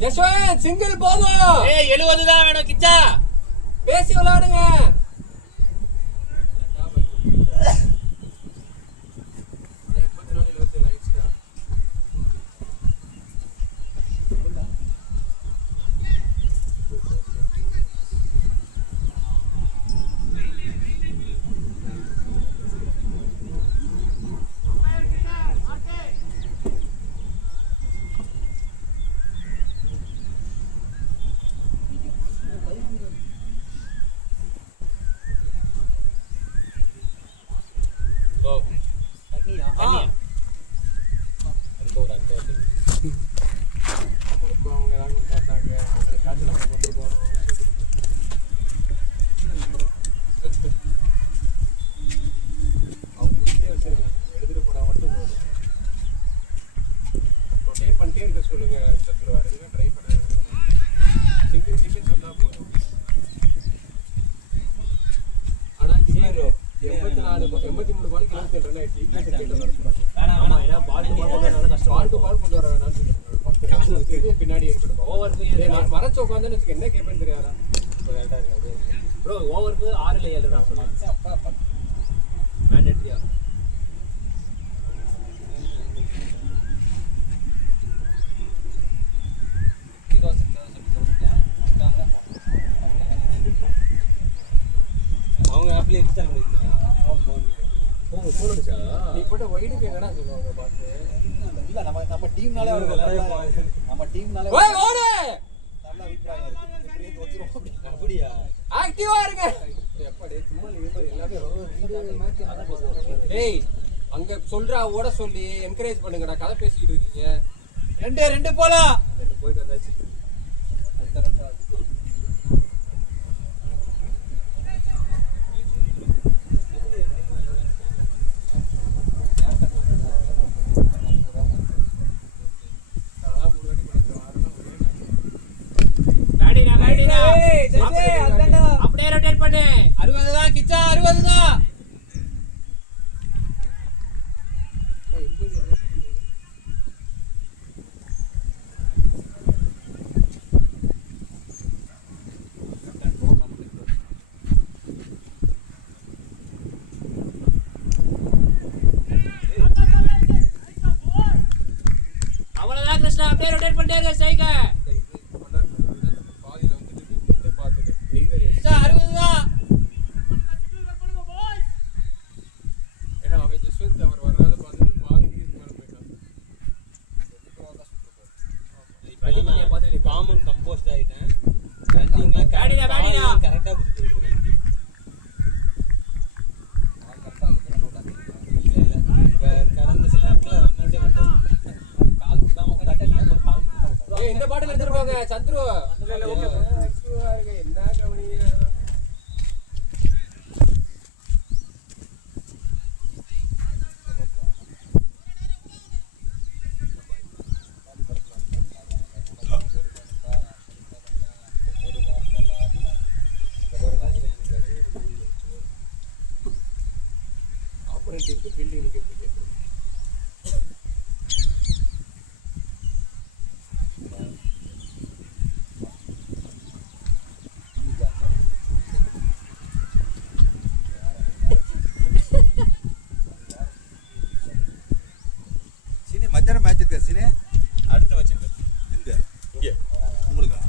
ஜஸ்வந்த் சிங்கிள் போதும். 70 தான் வேணும் கிச்சா பேசி விளையாடுங்க. பின்னாடி மறைச்சு உட்காந்து என்ன கேட்பேன்னு தெரியாதா? ப்ரோ ஓவருக்கு 6 இல்ல 7 தான் சொல்லுவாங்க. மேண்டேட்டரியா அவங்க ஆப்ல இன்ஸ்டால் போனடிச்சா நீ போட்ட ஒயிடுக்கு என்னடா சொல்லுவாங்க பார்த்து இல்ல நம்ம டீம்னாலே நம்ம டீம்னாலே ஓய் ஓடு நல்ல அபிப்பிராயம் இருக்கு. இப்படியே தோத்துறோம் அப்படியா ஆக்டிவா இருங்க. எப்படி சும்மா நீங்க எல்லாமே டேய் அங்க சொல்றா ஓட சொல்லி என்கரேஜ் பண்ணுங்கடா. கதை பேசிட்டு இருக்கீங்க. 2 போலாம். போயிட்டு வந்தாச்சு. அடுத்த ரெண்டாவது அப்படியே ரொட்டேட் பண்ணு. 60 தான் கிச்சா 60 தான். அவ்வளவுதான் கிருஷ்ணா. அப்படியே ரொட்டேட் பண்ணிட்டே இருங்க ஸ்ட்ரைக்க. பாதியில வந்துட்டு நின்னு பார்த்துட்டு 60 தான். ஏன்னா அவன் ஜஸ்வந்த் அவர் வர்றத பார்த்துட்டு பாதிக்கு இது மேல போயிட்டான். காமன் கம்போஸ்ட் ஆயிட்டேன். ரன்னிங்ல கரெக்டா குடுத்துருக்கேன். கடந்த சில நேரத்துல ரன்னிங்ல அவங்க சந்துரு என்ன கவனிங்க மத்தியானம் மேட்ச் இருக்கா சீனே? அடுத்த மேட்ச் எங்க எங்க? இங்கே உங்களுக்கா?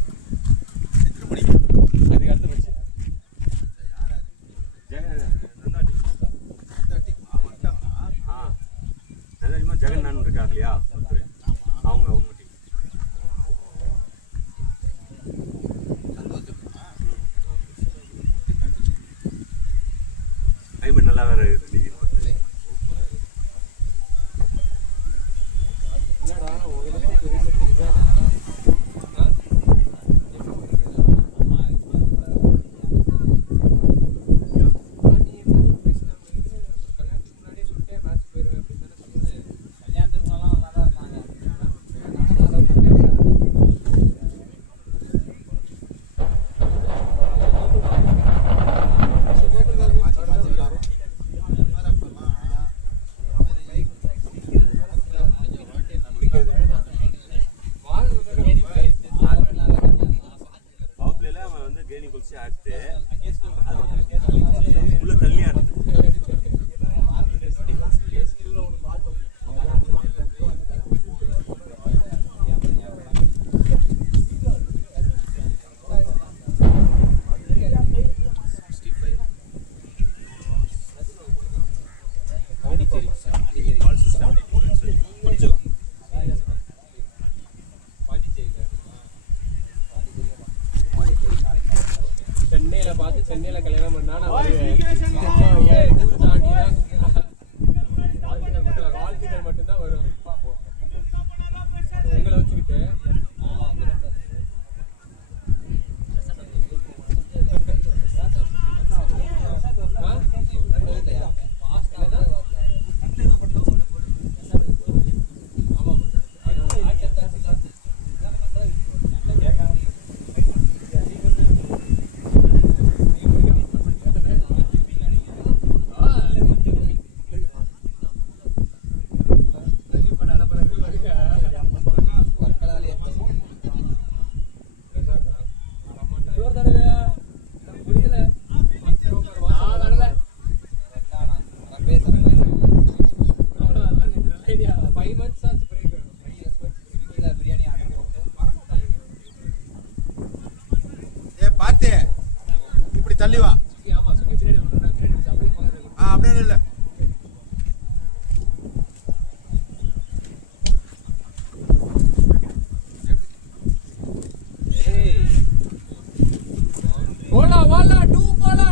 எத்தனை மணிக்கு? அதுக்கு அடுத்த மேட்ச் ஜெகன் இருக்கார் இல்லையா அவங்க டீம் ஐமன் நல்லா வேற உள்ள தள்ளியா சென்னையில பார்த்து சென்னையில கல்யாணம் பண்ணா நான் ஊர் தாண்டி தான் வாழ்த்துக்கள் மட்டும்தான் வரும் உங்களை வச்சுக்கிட்டு பார்த்து இப்படி தள்ளி வா. அப்படியே இல்லை போலா வாலா டூ போலா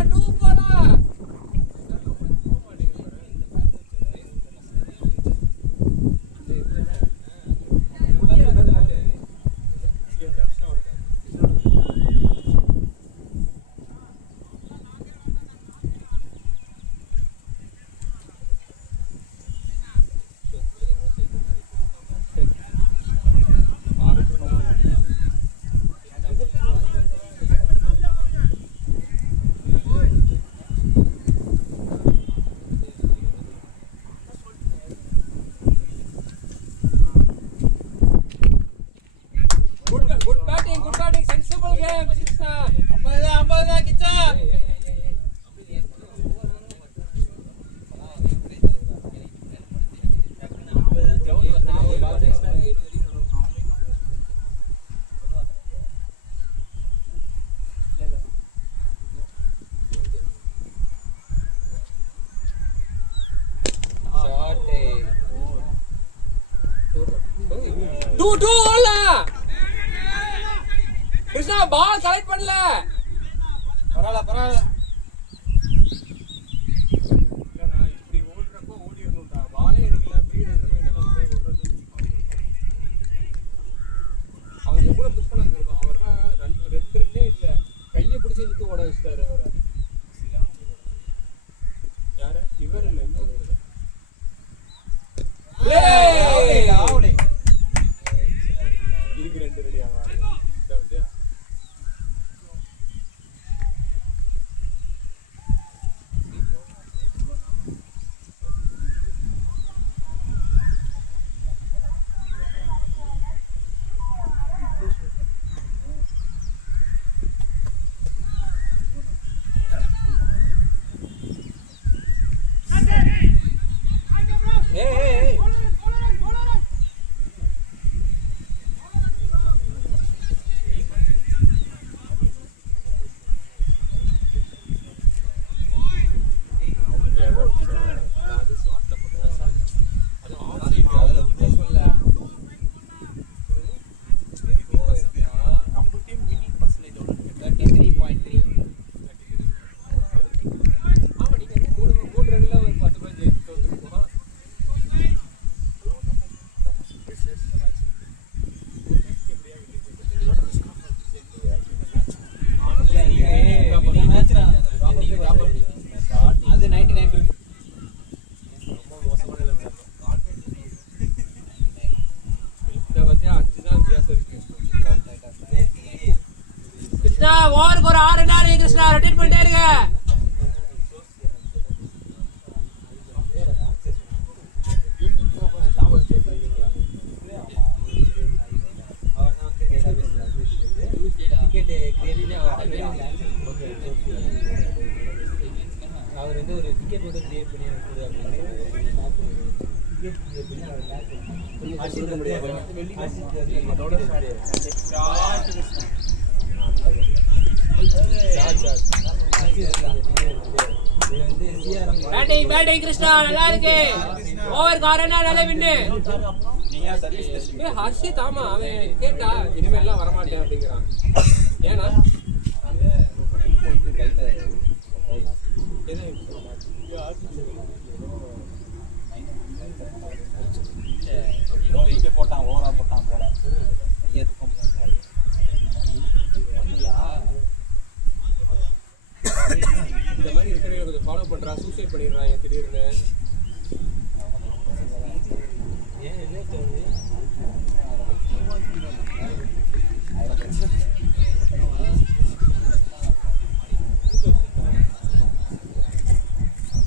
Good batting, sensible game, Krishna. 50 kicha. Two hola. Krishna பால் கலெக்ட் பண்ணல பரவாயில்ல இப்படி ஓடுறப்போ ஓடிடணும்டா பாலே எடுக்கல பீட் எடுக்கணும் என்ன நம்ம போய் ஓடுறது அவங்க கூட புஷ் பண்ணாங்க ஆறு கிருஷ்ணா ரொட்டேட் பண்ணிட்டே இருங்க. அவர் வந்து ஒரு டிக்கெட் மட்டும் கிரியேட் பண்ணி எனக்கு கொடு அப்படின்னு பேட்டிங் கிருஷ்ணா நல்லா இருக்கு. ஓவர் காரனா நல்லா வின்னு. ஹர்ஷித் ஆமா அவன் கேட்டா இனிமேல்லாம் வரமாட்டேன் அப்படிங்கிறான். ஏன்னா போட்டான் ஓவரா போட்டான் போல இந்த மாதிரி இருக்கிறவங்க கொஞ்சம் ஃபாலோ பண்றா, சூசைட் பண்ணிடுறாங்க திடீர்னு.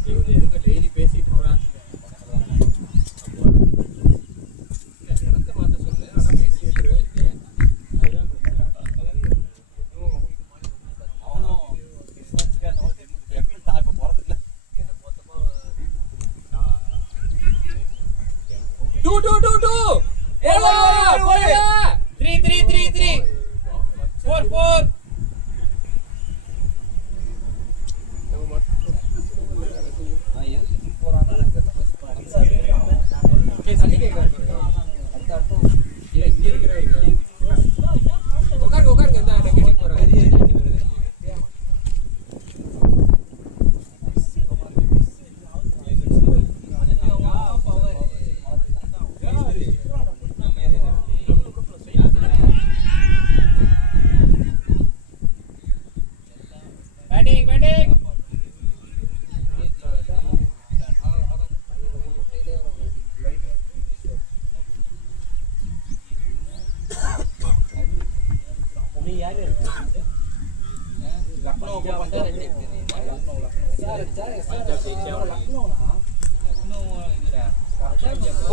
இவங்க எதுக்கு டெய்லி பேசிட்டு இருக்கான். இடத்த மாத்த சொல்லு, ஆனா பேசிட்டு இருக்கேன். உட்காருங்க இந்த கேட்டு போறேன்.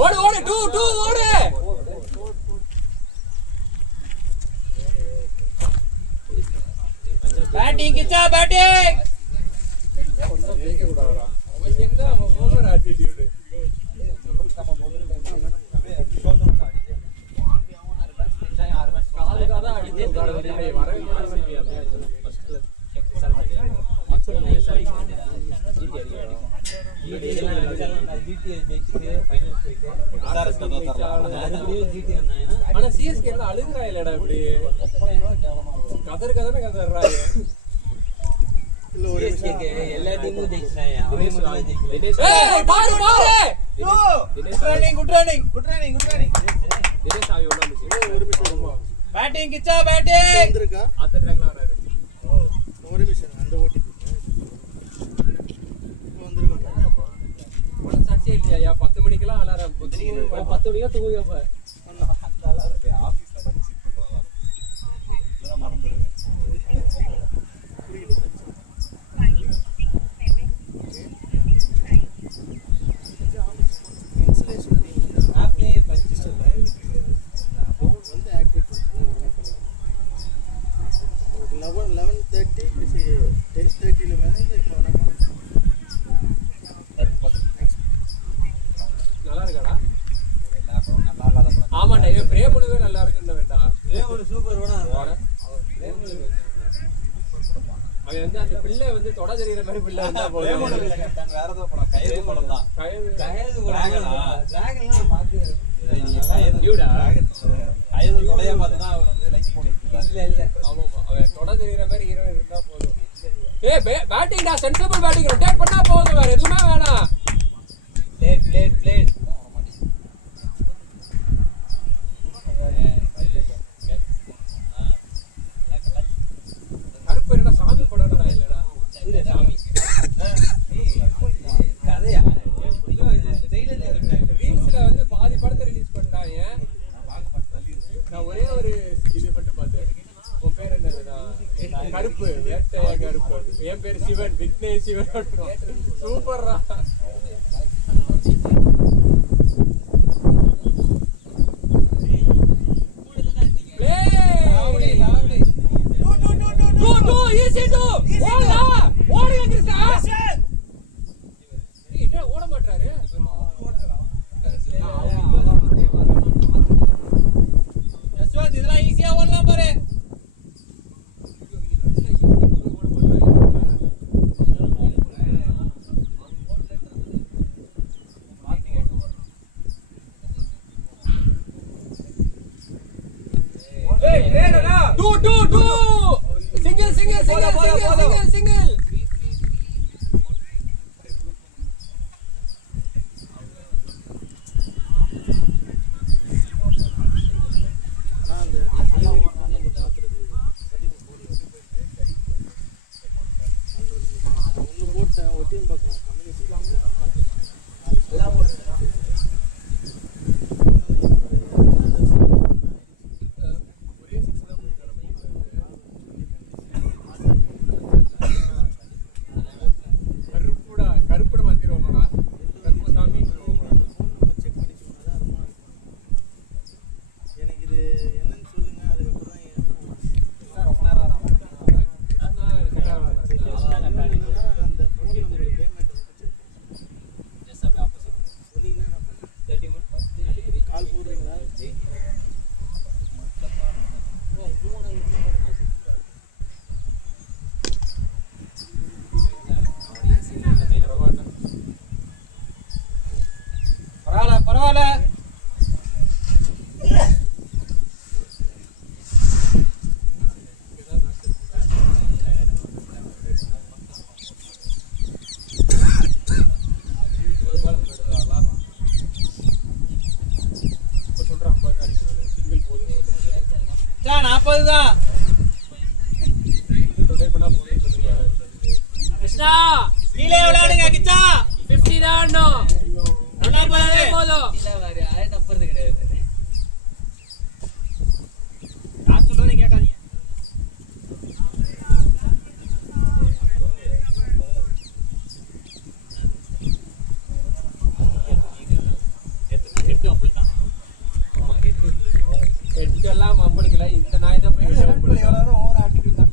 ஓடு ஓடு டூ ஓடு. Batting Kichcha batting. கொஞ்சம் ஜெயிக்க கூடாதுடா. அவன் என்ன ஓவர் ஆட்டிட்யூட். காலுக்காக தான் அடிச்சு உட்கார்ந்து வரவே மாட்டேங்குது. ஆனா சிஎஸ்கே அழுகுறா இல்லடா இப்படி கதறாங்க. எல்லா டீமும் ஜெயிச்சாங்க. பேட்டிங் கிச்சா பேட்டிங் ஒரு நிமிஷம் அந்த ஓட்டி மனசாட்சியே இல்லையா? 10 மணிக்கெல்லாம் அலாரம் 10 மணிக்கா தூங்குறப்ப அந்த அளவு ஆபீஸ்ல வந்து சிட் பண்றாங்க. இதெல்லாம் மறந்துடுங்க. நல்லா இருக்காடா? ஆமாண்டா, இவன் பிரேமுனுவே நல்லா இருக்குன்னு வேண்டாம். அவன் வந்து அந்த பிள்ளை வந்து தொட தெரியுற மாதிரி பிள்ளை வந்தா போதும். வேற ஏதோ படம் கயிறு படம் தான். தொடைய பார்த்தா அவர் வந்து லைக் பண்ணிட்டு இல்ல ஆமா அவன் தொட தெரியுற மாதிரி ஹீரோயின் இருந்தா போதும். பேட்டிங்டா, சென்சிபிள் பேட்டிங் ரொட்டேட் பண்ணா போதும், வேற எதுவுமே வேணாம். பிளேட் கருப்பு என்னடா சாமி படம் இல்லடா, சாமி கதையா ரீல்ஸ்ல வந்து பாதி படத்தை ரிலீஸ் பண்ணிட்டாங்க. நான் ஒரே ஒரு இது மட்டும் பார்த்தேன். உன் பேர் என்னதுடா? கருப்பு வேட்டையா கருப்பு. என் பேர் சிவன், விக்னேஷ் சிவன். சூப்பர்ரா. ஓட மாட்டாரு. இதெல்லாம் ஈஸியா ஓடலாம் பாரு. Single. பரவாயில்ல. சிங்கிள் போதும். 40 தான். கிருஷ்ணா கீழே விளையாடுங்க கிச்சா. 50 தான் நல்லா பாரு. போதும். இல்ல வேற யாரும் தப்புறது கிடையாது. நான் சொல்றதை கேட்காதீங்க. எல்லாம் நம்மளுக்குல இந்த நாய் தான் போய் ஓவர் ஆட்டிட்டு இருக்காங்க.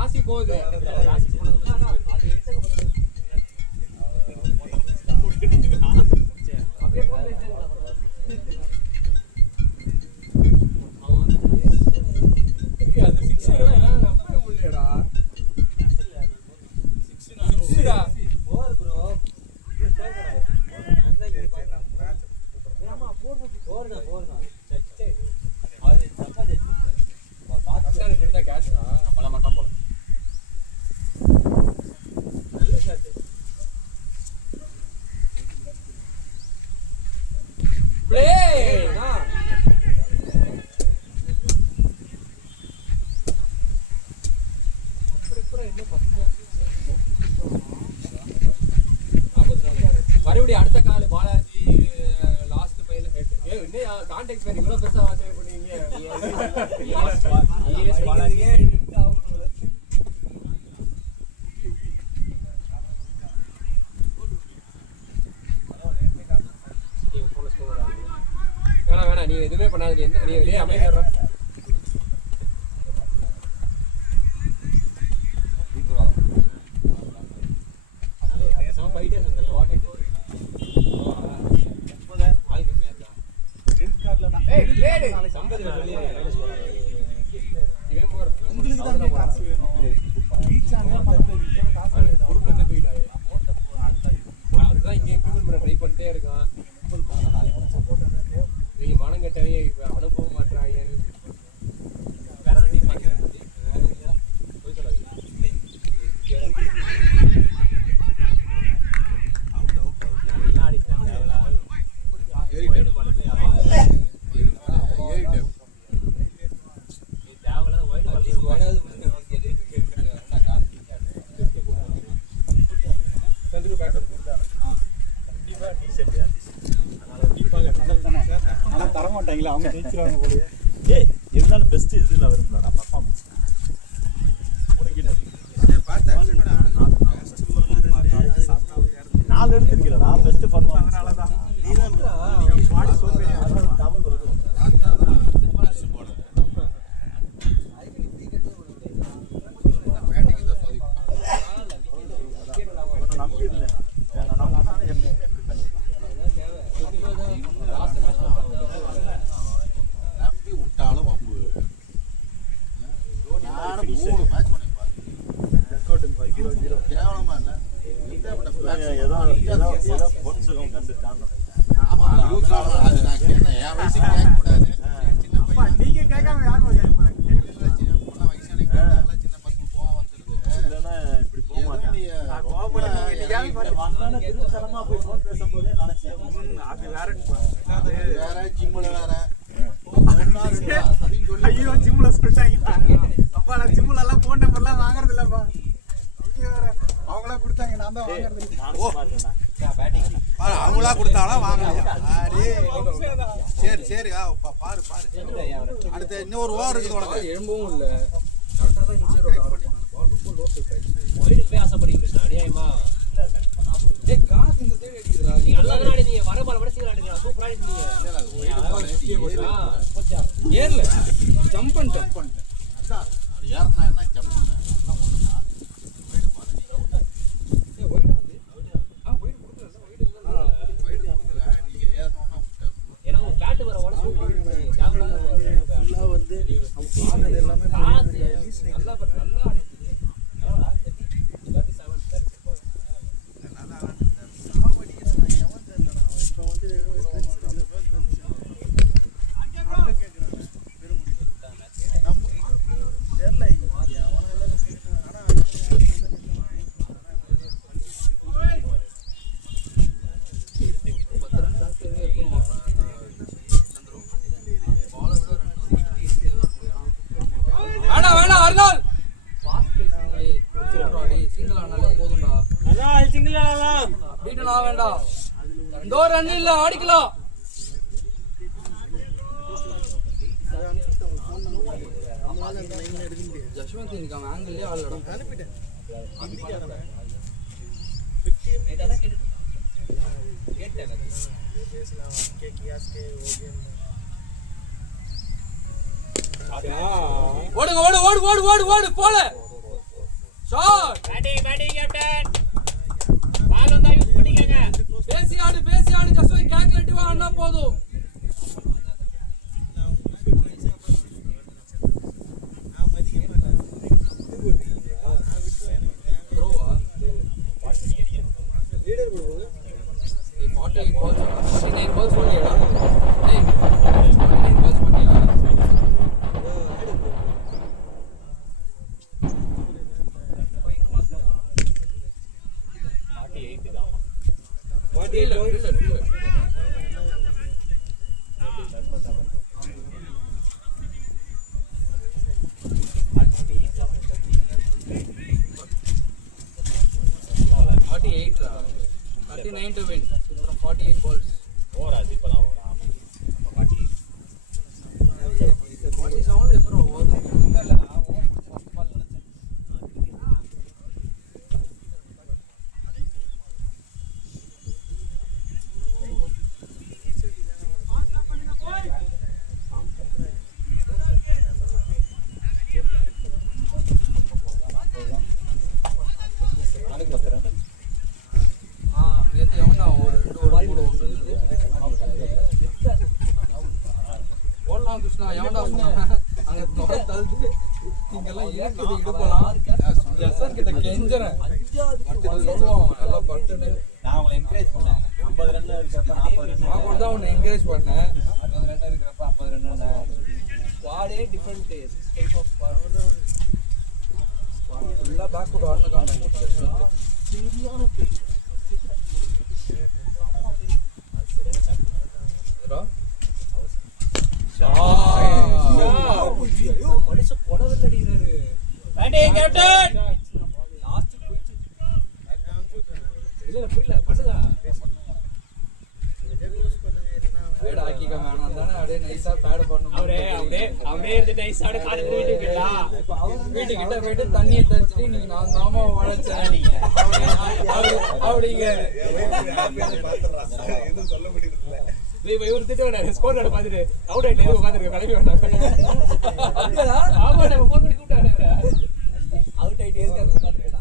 ராசி போகுது. மறுபடியும் அடுத்த கால பாலாஜி லாஸ்ட் மைல ஹெட். இன்னும் கான்டாக்ட் பேர் இவ்வளவு பெருசா வாட்ச் பண்ணீங்க. வேணாம் நீ எதுவுமே பண்ணாத. நீ அமைதியா உங்களுக்கு தானே காசு வேணும் ரீச் ஆனா குடும்பத்தை தூக்கிட்டாங்க. அதுதான் இங்க இம்ப்ளிமெண்ட் பண்ண ட்ரை பண்ணிட்டே இருக்கான். நீங்க மனம் கட்டவங்க இப்ப அனுப்பவும் மாட்டாங்க. வேற டீம் பாக்கிறேன். போய் சொல்லாதீங்க. எல்லாம் அடிக்கிறேன். தேவலாக வைடு படுத்து ஏறிட்டேன். தேவலாக வைடு படுத்து சந்திர பேட்டர் ஆனா தர மாட்டாங்களா அவங்க ஜெயிச்சிருவாங்க போலயே ஏய் இருந்தாலும் பெஸ்ட் இதுல வரும்லடா பர்ஃபார்மன்ஸ் உனக்கு பார்த்தேன் 4 எடுத்துருக்கீங்களா பெஸ்ட் பர்ஃபார்மன்ஸ் அதனாலதான் பாடி சோப்பே டபுள் வரும் நம்பி இல்லை நம்பி விட்டாலும் வம்பு. நானும் 3 மேட்ச் பண்ணி கேவலமா இல்லை ஏதோ பொன் சுகம் கண்டுட்டான்னு ஆமா அது நான் கேட்டேன். என் வயசுக்கு கேட்கக்கூடாது. சின்ன பையன் நீங்க கேட்காம யார் கேட்க போறாங்க பொண்ணை வயசானே கேட்டாங்களா, சின்ன பசங்க போக வந்துருது. இல்லைன்னா இப்படி போக ஏதோ மாட்டேன் நீ வந்தானே திருத்தனமா போய் ஃபோன் பேசும்போதே நினைச்சேன் அது வேற வேற ஜிம்ல வேற ஒண்ணா ரெண்டா அதையும் சொல்லி ஐயோ ஜிம்ல சொல்லிட்டாங்க அப்பா நான் ஜிம்ல எல்லாம் போன் நம்பர்லாம் வாங்குறது இல்லப்பா நீங்க வேற அவங்களா கொடுத்தாங்க நான் தான் வாங்குறது இல்ல. பாரு, அவங்களா கொடுத்தாலும் வாங்கலையா? சரி சரி பாரு பாரு. அடுத்த இன்னொரு ஓவர் இருக்குது உனக்கு. எழும்பவும் இல்லை. கரெக்டாக தான் இன்சைட் ரொம்ப லோ பிட் ஆயிடுச்சு. வைடுக்கு போய் ஆசைப்படுறீங்க கிருஷ்ணா அநியாயமா காசு இந்த தேடி அடிக்கிறதா? நீங்க நல்லா தான் ஆடினீங்க வர பால் விட சீக்கிரம் ஆடினீங்க சூப்பரா ஆடினீங்க ஏறல ஜம்ப் பண்ணிட்டேன். அதான் அது ஏறினா என்ன ஜம்ப் பண்ண ஏன்னா உங்க பேட்டு வர வர சூப்பரா வந்து அவங்க வாங்குறது எல்லாமே நல்லா பாரு நல்லா ஆடி வேணாம் அர்னால் சிங்கிள் ஆனாலே போதும்டா. வீட்டு நான் வேண்டாம். இந்த ஒரு ரன் இல்ல ஆடிக்கலாம். ஜஸ்வந்த் இன்னைக்கு அவன் ஆங்கிள்லயே ஆடலடா. ஓடுங்க ஓடு ஓடு ஓடு ஓடு ஓடு போல ஷாட். பேட்டிங் கேப்டன் பால் வந்தா யூஸ் பண்ணிக்கங்க பேசி ஆடு ஜஸ்வந்த் கால்குலேட்டிவா ஆனா போதும். த்ரோவா 48 balls 49 balls பண்ணியாடா. டேய் 49 balls பண்ணியா? To win from 48 balls. ஓராது இப்பதான் ஓரா 47 எப்போ ஓவர் இல்ல பால் நினைச்சேன். நாளைக்கு மாத்திரம் எவனா ஒரு 2 3 1 அங்க தொட தள்ளுது இங்கெல்லாம் இருக்குது இடுப்பலாம் ஜசன் கிட்ட கெஞ்சறேன் நல்லா பட்டுன்னு நான் உங்களை என்கரேஜ் பண்ணேன் 50 ரன்ல இருக்கிறப்ப 40 ரன் நான் கூட தான் உன்னை என்கரேஜ் பண்ணேன் 60 ரன்ல இருக்கிறப்ப 50 ரன் ஸ்குவாடே டிஃபரெண்ட் டைப் ஆஃப் ஸ்குவாட் ஃபுல்லா பேக்வர்ட் ஆடுனக்கான வீட்டுக்கிட்ட போயிட்டு தண்ணியை தெளிச்சுட்டு நீங்க நான் தாமா உழைச்சேன் அப்படிங்க சொல்ல முடியல இவர் திட்டு ஸ்கோர் கார்டு பார்த்துட்டு அவுட் ஆயிட்டு எதுவும் உட்காந்துருக்க கிளம்பி வேண்டாம் ஆமா நம்ம போன் பண்ணி கூப்பிட்டாரு அவுட் ஆயிட்டு எதுக்கு அங்க உட்காந்துருக்கா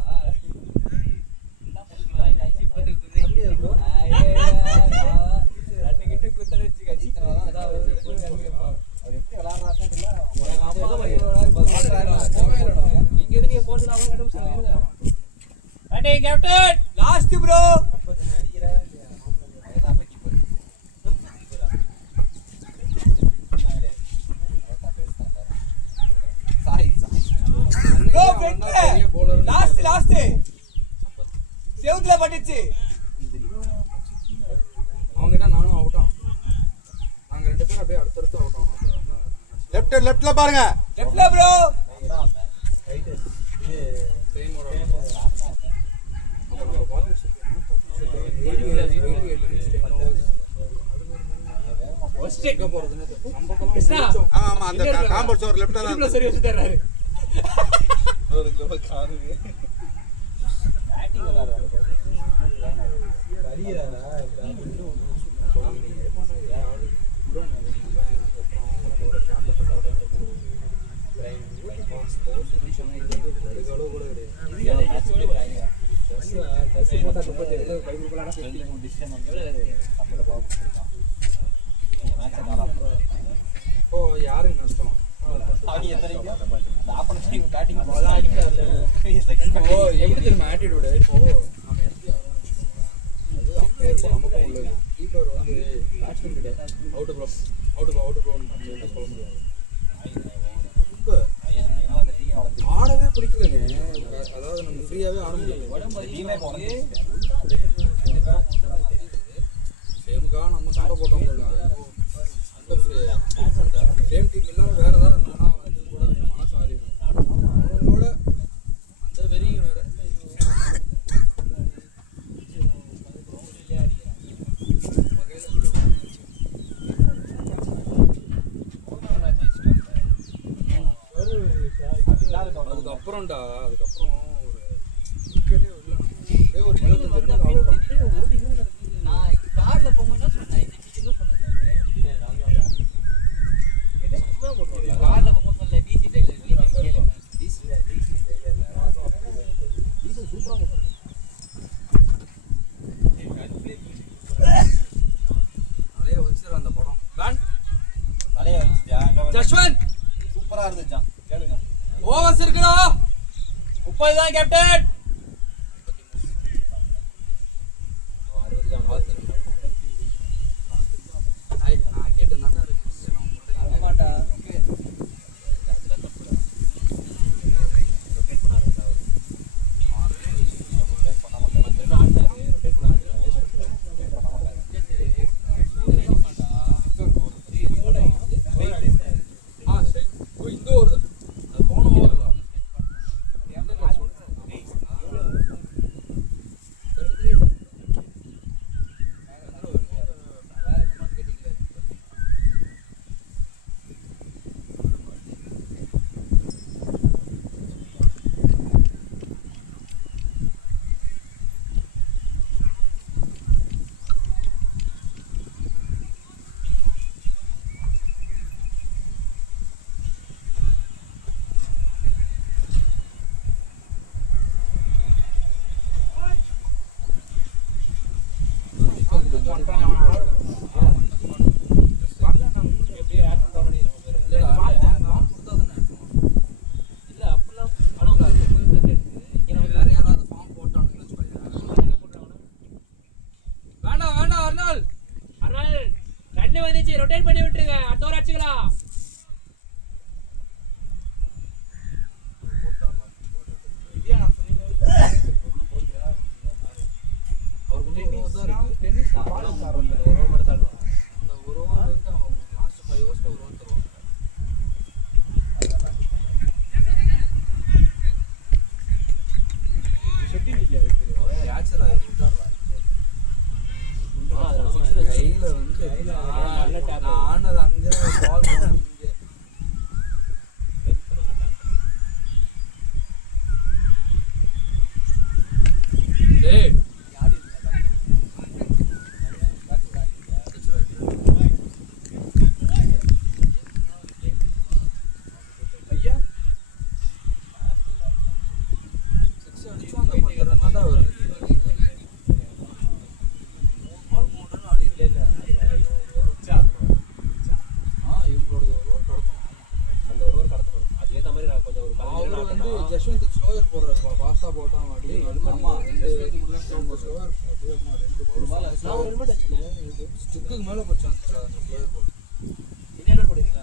நீங்க எதுக்கு போட்டு கேப்டன் லாஸ்ட் ப்ரோ லாஸ்ட் செவுத்துல பட்டுச்சு அவங்ககிட்ட நானும் அவுட் ஆகும் நாங்க 2 பேரும் அப்படியே அடுத்தடுத்து அவுட் ஆகணும் லெஃப்ட்ல பாருங்க லெஃப்ட்ல ப்ரோ ஆமா அந்த காம்பவுண்ட் சுவர் லெஃப்ட்ல தான் சரி வச்சுட்டாரு இப்போ யாருக்கு நஷ்டம் எப்படி தெரியுமா ஆட்டிடியூட் இப்போ நம்ம எப்படி அது அப்படியே இருக்கும் நமக்கும் உள்ளது கீப்பர் வந்து பேட்ஸ்மேன் கிட்ட அவுட் ப்ரோ சொல்ல முடியாது ரொம்ப ஆடவே பிடிக்கலங்க அதாவது நம்ம ஃப்ரீயாவே ஆட முடியாது சேமுக்கா நம்ம சண்டை போட்டோம் சேம் டீம் இல்லாம வேற ஏதாவது இருந்தோம்னா அது கூட மனசு ஆறிடும் அவங்களோட அந்த வெறியும் வேற அதுக்கப்புறம்டா அதுக்கப்புறம் ஒரு விக்கெட்டே இல்லை அப்படியே ஒரு 25 ரன் அவுட் ஆகும் நான் கார்ல போகும்போது சொன்னேன் கார்ல போகும்போது சொல்ல டிசி டெய்லர் நிறைய வச்சிரு அந்த படம் ஜஸ்வந்த் சூப்பரா இருந்துச்சான் கேளுங்க ஓவர்ஸ் இருக்குடா 30 தான் கேப்டன் நான் கேட்டுதான்டா இருக்கேன் இந்த ஒரு போன ஓவர் அர்னால் அருணாள் ரன் வந்துச்சு, ரொட்டேட் பண்ணி விட்டுருங்க, அடுத்த ஓவர் அடிச்சுக்கலாம். கையில வந்து நான் ஆனது அங்கே பால் இங்கே டேய் ஐயா 6 அடிச்சா அந்த 10 ரன் தான் வருது. ஜஸ்வந்த் ஸ்லோயர் போடுறாரு, பாஸ்தா போட்டான் அடி. ஆமா ஸ்லோயர் ஸ்டிக்குக்கு மேல போச்சான் அந்த ஸ்லோயர் போட்டு. என்ன போடுறீங்க?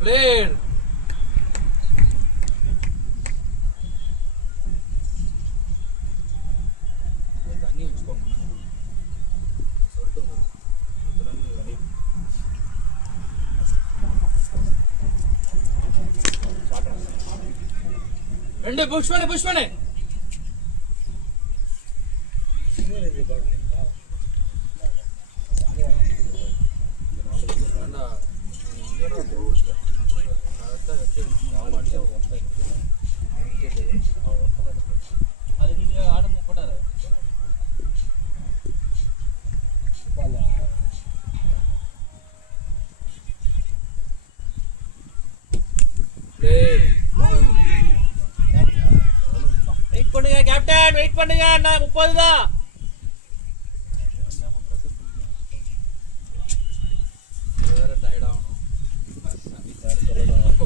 பிளேன் தண்ணி வச்சுக்கோங்க சொல்லிட்டு ரெண்டு புஷ் பண்ணு அது நீங்க ஆடம் போட்டாரு வெயிட் பண்ணுங்க கேப்டன், வெயிட் பண்ணுங்க. அண்ணா 30 தான். வேற டயர்ட் ஆகணும்.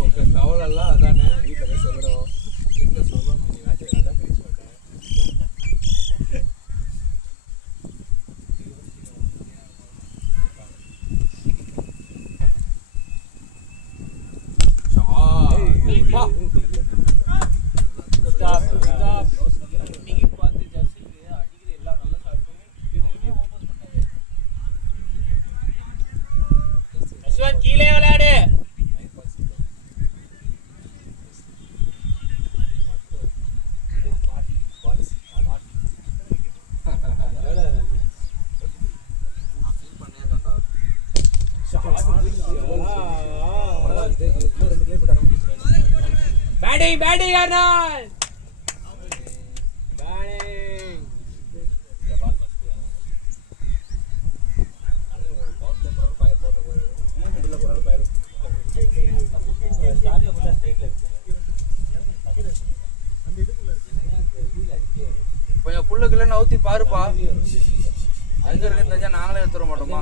உங்க கவலை எல்லாம் அதானே, வீட்டில் போய் சொல்லணும். வீட்டில் சொல்லணும் நீ மேட்ச் நல்லா ஃபினிஷ் பண்ண. இன்னைக்கு பார்த்து ஜெர்சிக்கு அடிக்கிற எல்லா நல்ல ஷாட்டும் ஓபன் பண்ணாரு. யஷ்வந்த் கீழே விளையாடு. பேட்டிங் அர்னால். கொஞ்சம் புல்லுக்குள்ள நவுத்தி பாருப்பா. அங்க இருக்க தெரிஞ்சா நாங்களே எடுத்துட மாட்டோமா?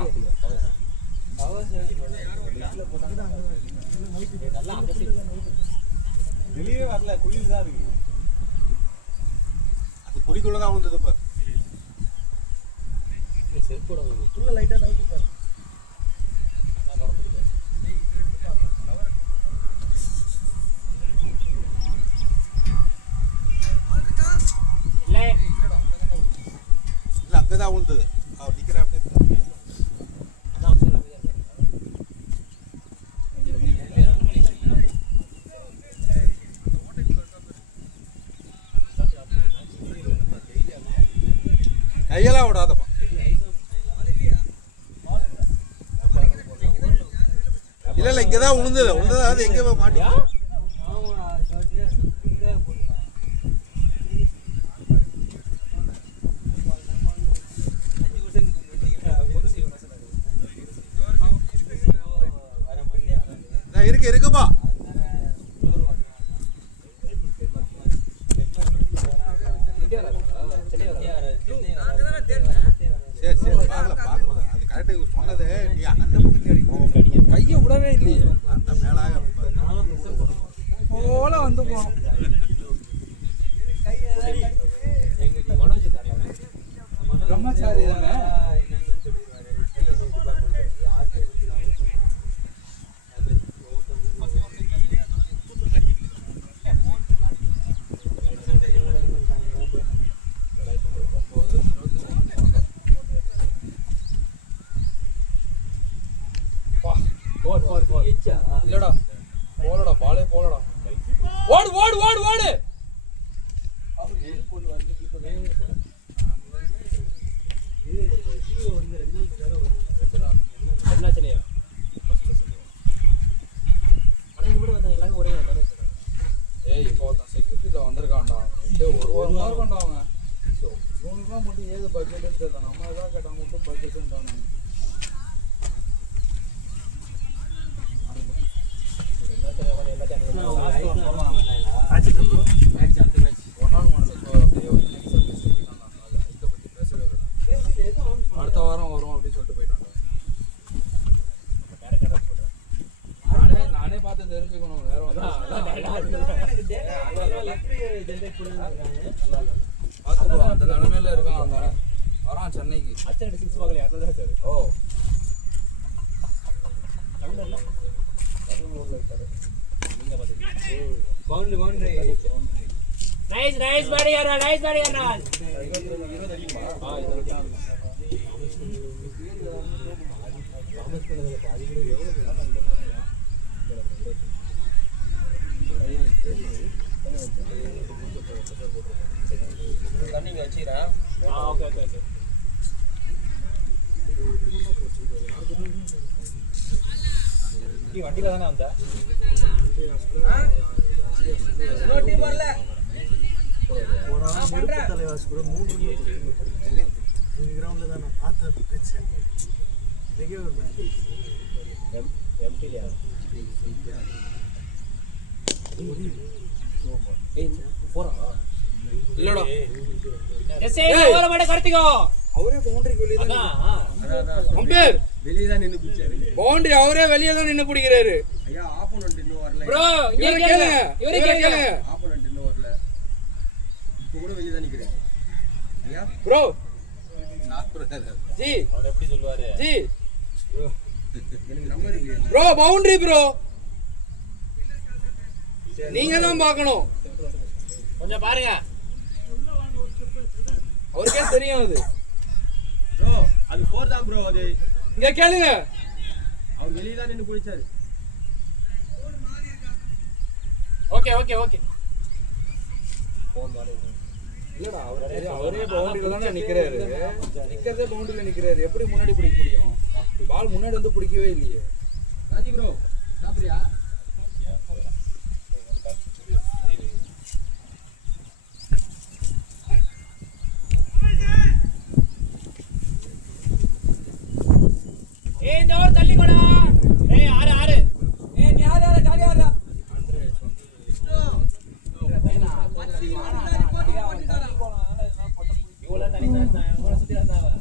வெளியே வரல, குளிர் தான் இருக்கு. அது குழிக்குள்ளதான் வந்தது பாரு. உள்ள லைட்டா நவுத்தி பாரு. இல்ல அங்கதான் விழுந்தது. அவர் நிக்கிறாப்ல. கையெல்லாம் விடாதப்பா. இல்ல இங்கதான் விழுந்தது அது எங்க போய் மாட்டி. இருக்குப்பா. சரி பார்க்கலாம். அது கரெக்டாக சொன்னது நீ அந்த பக்கத்து கையை விடவே இல்லையே. வந்துக்கலாம். பிரம்மச்சாரி தானே? இல்லடா போலடா பாலே போலடா. ஓடு ஓடு ஓடு ஓடு. ஏய் இப்போ செக்யூரிட்டில வந்திருக்கான்டா. ஒரு வாரம் இருக்கான்டா அவன். இவனுக்குலாம் மட்டும் ஏது பட்ஜெட்னு தெரியல. நம்ம ஏதாவது கேட்டா மட்டும் பட்ஜெட்ன்றானு. அடுத்த வாரம் வரும் அப்படின்னு சொல்லிட்டு போயிட்டாங்க. நானே பார்த்து தெரிஞ்சுக்கணும். வேற பார்த்துக்கோ அந்த நிலைமையில இருக்கான். அந்த வரான் சென்னைக்கு. ஓ நைஸ் நைஸ் பாடி யாரா நைஸ் பாடி யாரா ரன்னிங் வச்சிரேன். ஓகே ஓகே ஓகே நீ வண்டில தான வந்த நோ டீம் வரல. தலைவாஸ் கூட 3 இந்த கிரவுண்ட்ல தான ஆத்த பிரச்சனை. இதுக்கே ஒரு எம்டிலியா இல்லடா எஸ்ஏ ஓவர மாட கடத்திக்கோ. அவரே பவுண்டரிக்கு வெளிய தான். அம்பேர் வெளிய தான் நின்னு பிடிச்சாரு. பவுண்டரி அவரே வெளிய தான் நின்னு பிடிக்கிறாரு. ஐயா ஆப்போனன்ட் இன்னும் வரல. ப்ரோ இவரே கேளுங்க ஆப்போனன்ட் இன்னும் வரல. இப்போ கூட வெளிய தான் நிக்கிறேன். ஐயா ப்ரோ நாற்பது ஜி அவர் எப்படி சொல்வாரு? ஜி எனக்கு நம்பர் இல்லையே. ப்ரோ பவுண்டரி ப்ரோ நீங்க தான் பார்க்கணும். கொஞ்சம் பாருங்க. அவருக்கே தெரியும் அது. ப்ரோ அது 4 தான் ப்ரோ. அது இங்க கேளுங்க. அவர் வெளிய தான் நின்னு பிடிச்சாரு. ஓகே ஓகே ஓகே இல்லடா அவரே பவுண்டரியில தானே நிக்கிறாரு. நிக்கிறதே பவுண்டரியில நிக்கிறாரு. எப்படி முன்னாடி பிடிக்க முடியும்? பால் முன்னாடி வந்து பிடிக்கவே இல்லையே. ராஜி ப்ரோ சாப்பிடுறியா? ஏய் இந்த ஓவர் தள்ளி போடா. ஏய் 6 6. ஏய் நீ ஆடு ஜாலியா ஆடுடா. இவ்வளவு தண்ணி தான் இவ்வளவு சுத்தி வந்தாவ.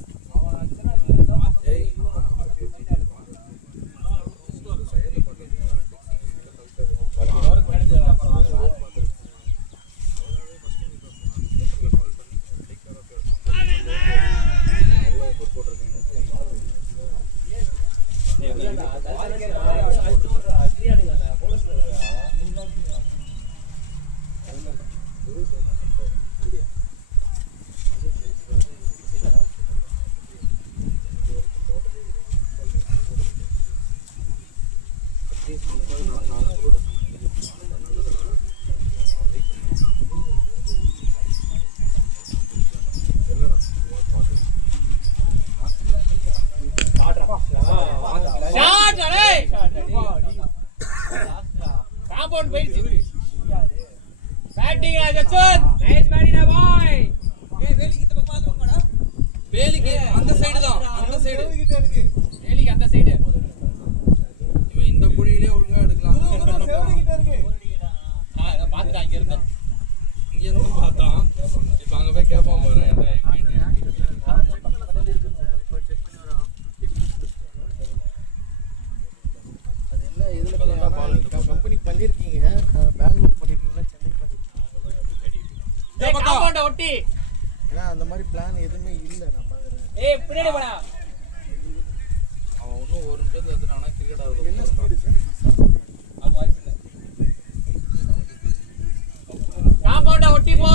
காம்பவுண்ட் போயிடுச்சு. பேட்டிங் அஜசன் நைஸ் பேட்டிங் பாய். ஏய் வேலிக்கு இந்த பக்கம் பாத்துங்கடா. வேலிக்கு அந்த சைடு தான். அந்த சைடு வேலிக்கு அந்த சைடு. இவன் இந்த குழியிலே ஒழுங்கா எடுக்கலாம். நான் பாத்துட்டேன் அங்க இருந்து. இங்க இருந்து பார்த்தான். இப்போ அங்க போய் கேட்பான் பாரு. அது என்ன இதுல கம்பெனி பண்ணிருக்கீங்க, பெங்களூர் பண்ணிருக்கீங்களா? காம்பவுண்ட ஒட்டி ஏன்னா அந்த மாதிரி பிளான் எதுவுமே இல்லை நான் பார்க்குறேன். ஏய் பின்னாடி போடா அவன் இன்னும் ஒரு நிமிஷத்துல எடுத்துட்டானா கிரிக்கெட் ஆடுறது என்ன ஸ்பீடு சார்? அது வாய்ப்பு இல்ல காம்பவுண்ட ஒட்டி போ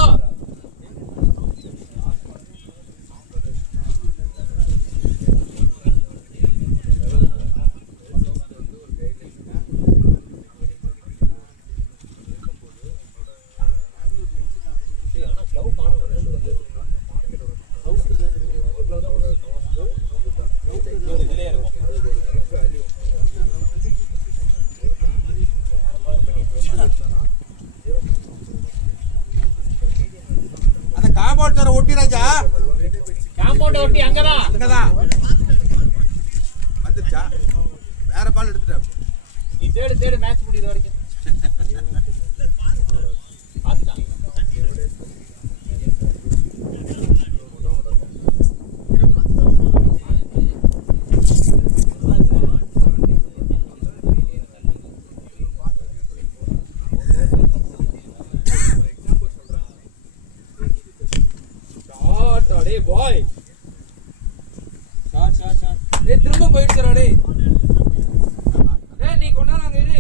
அந்த காம்பவுண்ட் சார் ஒட்டி ராஜா காம்பவுண்ட ஒட்டி அங்கதான் அங்கதான் வந்துருச்சா வேற பால் எடுத்துட்டா நீ தேடு மேட்ச் முடியுற வரைக்கும் பாத்துட்டான் டேய் பாய் டேய் திரும்ப போயிடுச்சுடா டேய் டேய் நீ கொண்டா நாங்க இரு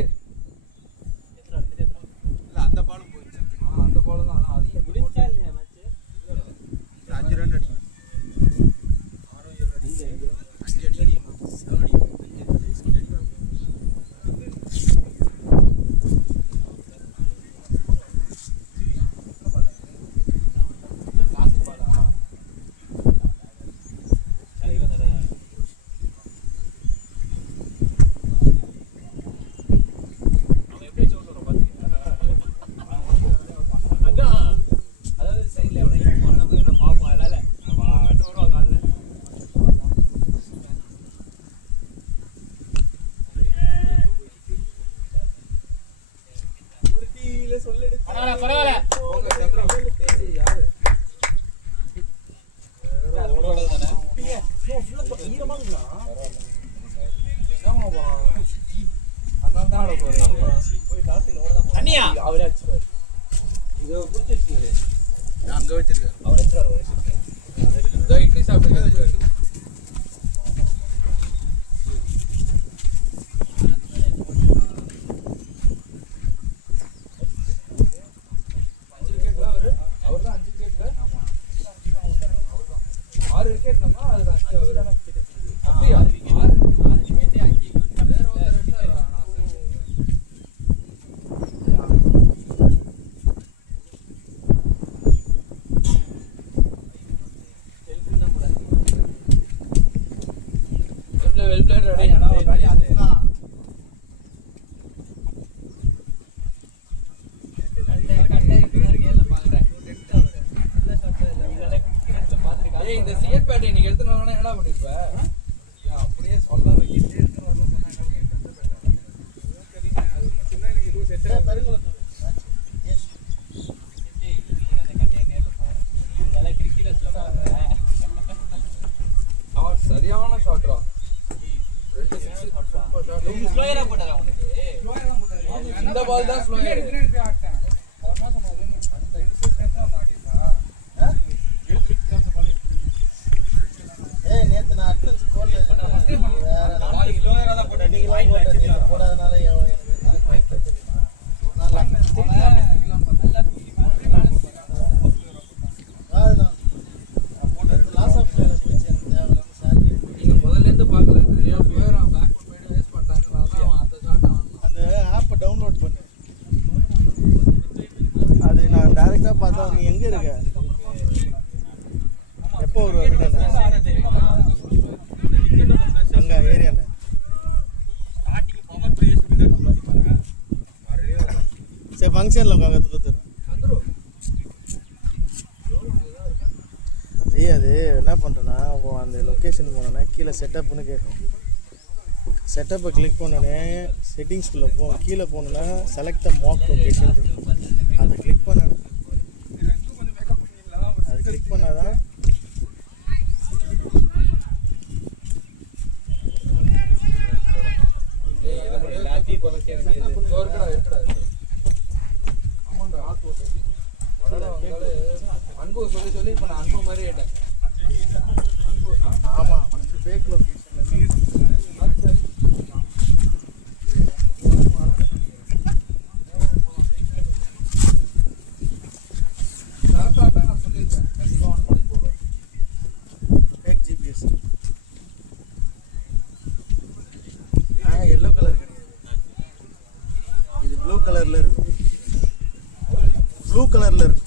இல்ல அந்த பாலும் போயிடுச்சு அந்த பால் தான் அது முடிஞ்சா இல்லையா மேட்ச்? 5 ரன் அடிக்கும் 5 அடி பரவாயில்ல ஓகே சந்திரன் யாரு தண்ணியா அங்க வச்சிருக்காரு இட்லி சாப்பிடுங்க இந்த சிஎட் பேட்டை நீங்க எடுத்துட்டு வரணும்னா என்னடா பண்ணிருப்ப அப்படியே சொல்ல வைக்கிட்டு எடுத்துட்டு வரணும் சொன்னா என்ன பண்ணிருப்ப அவன் சரியான ஷாட்ரா ஸ்லோயரா போட்டாரா உனக்கு இந்த பால் தான் ஸ்லோயர் ஏய் நேத்து நான் அட்டன்ஸ் போடல வேற பால் ஸ்லோயரா தான் போட்டா நீங்க வாங்கி வச்சிருக்கீங்க போடாதனால எனக்கு ஃபைட் தெரியுமா லாஸ் ஆஃப் போயிடுச்சு எனக்கு தேவையில்லாம salary நீங்க முதல்ல இருந்து பார்க்கல நிறைய ஸ்லோயர் அவன் பேக் போயிட்டு வேஸ்ட் பண்ணிட்டாங்க அதான் அந்த ஷாட் அவன் அந்த ஆப்பை டவுன்லோட் பண்ணு. அது நான் டைரக்டா பார்த்தா நீ எங்க இருக்க எப்போ ஒரு அங்க ஏரியால சரி ஃபங்க்ஷனில் உட்காந்து கொடுத்துருவேன். ஏய் அது என்ன பண்ணுறேன்னா அந்த லொக்கேஷன் போனோன்னா கீழே செட்டப்னு கேட்கும். செட்டப்பை கிளிக் பண்ணோடனே செட்டிங்ஸ்குள்ளே கீழே போனோன்னா செலக்ட் த மாக் லொக்கேஷன் இருக்கும். அதை கிளிக் பண்ண அது கிளிக் பண்ணாதான் இருக்குடா ஆமாண்டா அன்பு சொல்லி சொல்லி இப்போ நான் அன்பு மாதிரி ஆயிட்டேன். ஆமாம் ஃபஸ்ட்டு ஃபேக் லொக்கேஷன் கரெக்டாக தான் நான் சொல்லியிருப்பேன். கண்டிப்பாக அவன் மலைக்கு போடுவேன். Fake GPS. எல்லோ கலர் கிடையாது, இது ப்ளூ கலரில் இருக்கும். ப்ளூ கலரில் இருக்கும்.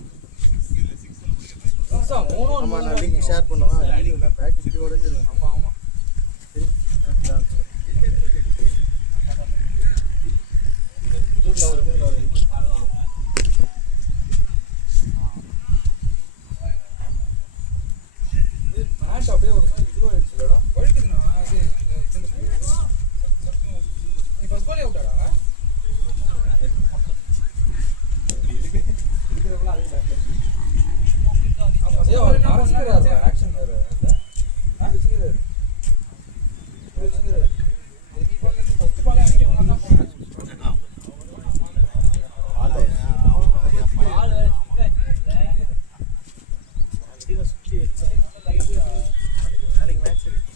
ஆமாம் நான் லிங்க் ஷேர் பண்ணுவேன். வீடியோவில் பேக் இப்படி உடஞ்சிருக்கும். ஆமாம் ஆமாம். சரி மேட்ச் அப்படியே ஒரு மாதிரி இதுவாகிடுச்சு இல்லடா. வழுக்குதுண்ணா அது நீ ஃபர்ஸ்ட் பாலே அவுட்டாடா? ஆக்ஷன் வேறு வச்சுக்கிறாரு. ஃபர்ஸ்ட் பாலே நாளைக்கு மேட்ச் இருக்கு.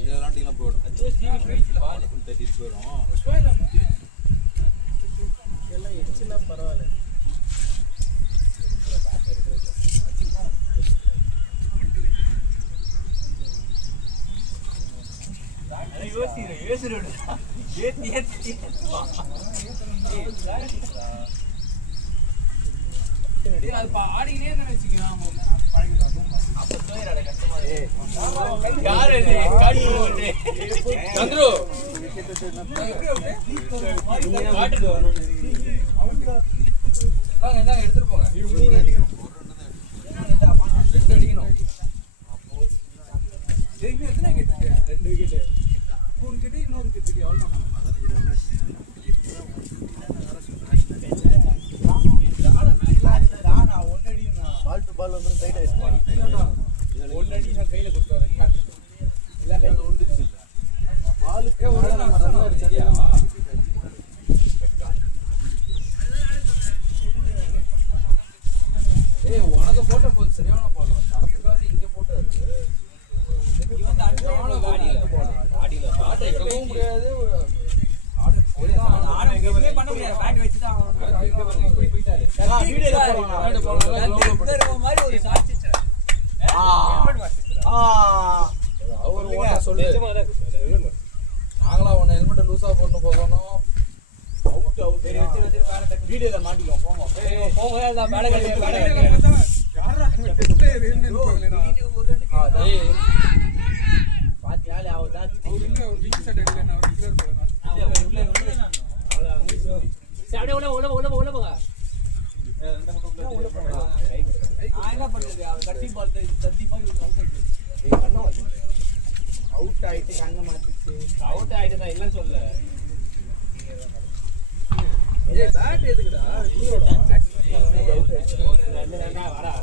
இதை விளாண்டிங்கன்னா போயிடும். 30 போயிடும். எல்லாம் எச்சுனா பரவாயில்ல. சந்துரு எடுத்துட்டு போங்க. 2 அடிக்கணும். எத்தனை விக்கெட்? 2 விக்கெட். ஒரு விக்கெட் இன்னொரு விக்கெட் எவ்வளோ? பால் டு பால் வந்து ரைட் ஆயிடுச்சு. 1 அடி நான் கையில் கொடுத்துருவேன். பாலுக்கு சரியா? உனக்கு போட்ட போது சரியான போடலாம். தரத்துக்காக இங்க போட்டாரு. எடுக்கவும் முடியாது. இப்படி போயிட்டாரு. அவர் சொல்லு. நாங்களா உன்னை ஹெல்மெட்டை லூஸா போட்டு போகணும். வீடியோல மாட்டிக்குவோம். போங்க அவுட் ஆயிட்டு கண்ணை மாத்திச்சு. அவுட் ஆயிட்டு தான் இல்லைன்னு சொல்ல. பேட் எதுக்குடா? வரா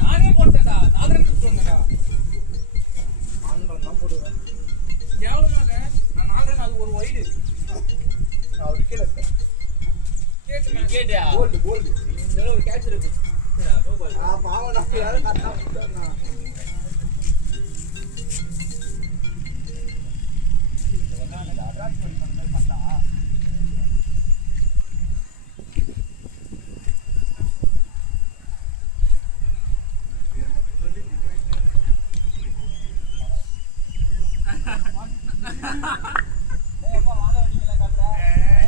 நானே போட்டேன்டா. 4 ரன் கொடுத்துருங்கடா. தான் போடுவேன். கேவலமாக நான் 4 ரன், அது ஒரு வைடு. நான் விக்கெட் எடுத்தேன். விக்கெட்டா? போல்டு இந்த ஒரு கேட்ச் இருக்கு. பாவம் நான் யாரும் கரெக்டாக கொடுத்தேன்.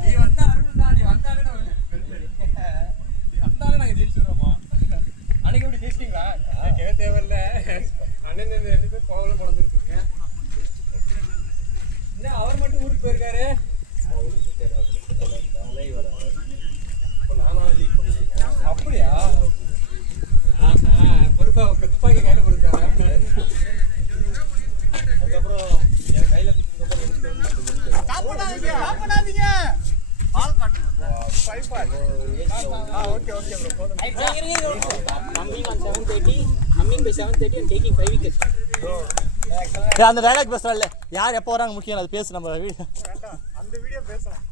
நீ வந்தா அருள்டா. நீ வந்தாலே நாங்க ஜெயிச்சிடுறோமா? அன்னைக்கு எப்படி ஜெயிச்சிட்டீங்களா? தேவையில்ல. அண்ணன் 2 பேர் கோவலம் குழந்திருக்கீங்க. என்ன அவர் மட்டும் ஊருக்கு போயிருக்காரு? அப்படியா? பொறுப்பா துப்பாக்கி கையில கொடுத்தாங்க. அதுக்கப்புறம் என் கையில சாப்பிடாதீங்க. பால் காட்டுங்க. Okay okay bro. Coming on 7:30, coming by 7:30 and taking 5 wickets. அந்த டைலாக் பேசுறாள் யார் எப்போ வராங்க முக்கியம் அது பேசு நம்ம அந்த வீடியோ பேசலாம்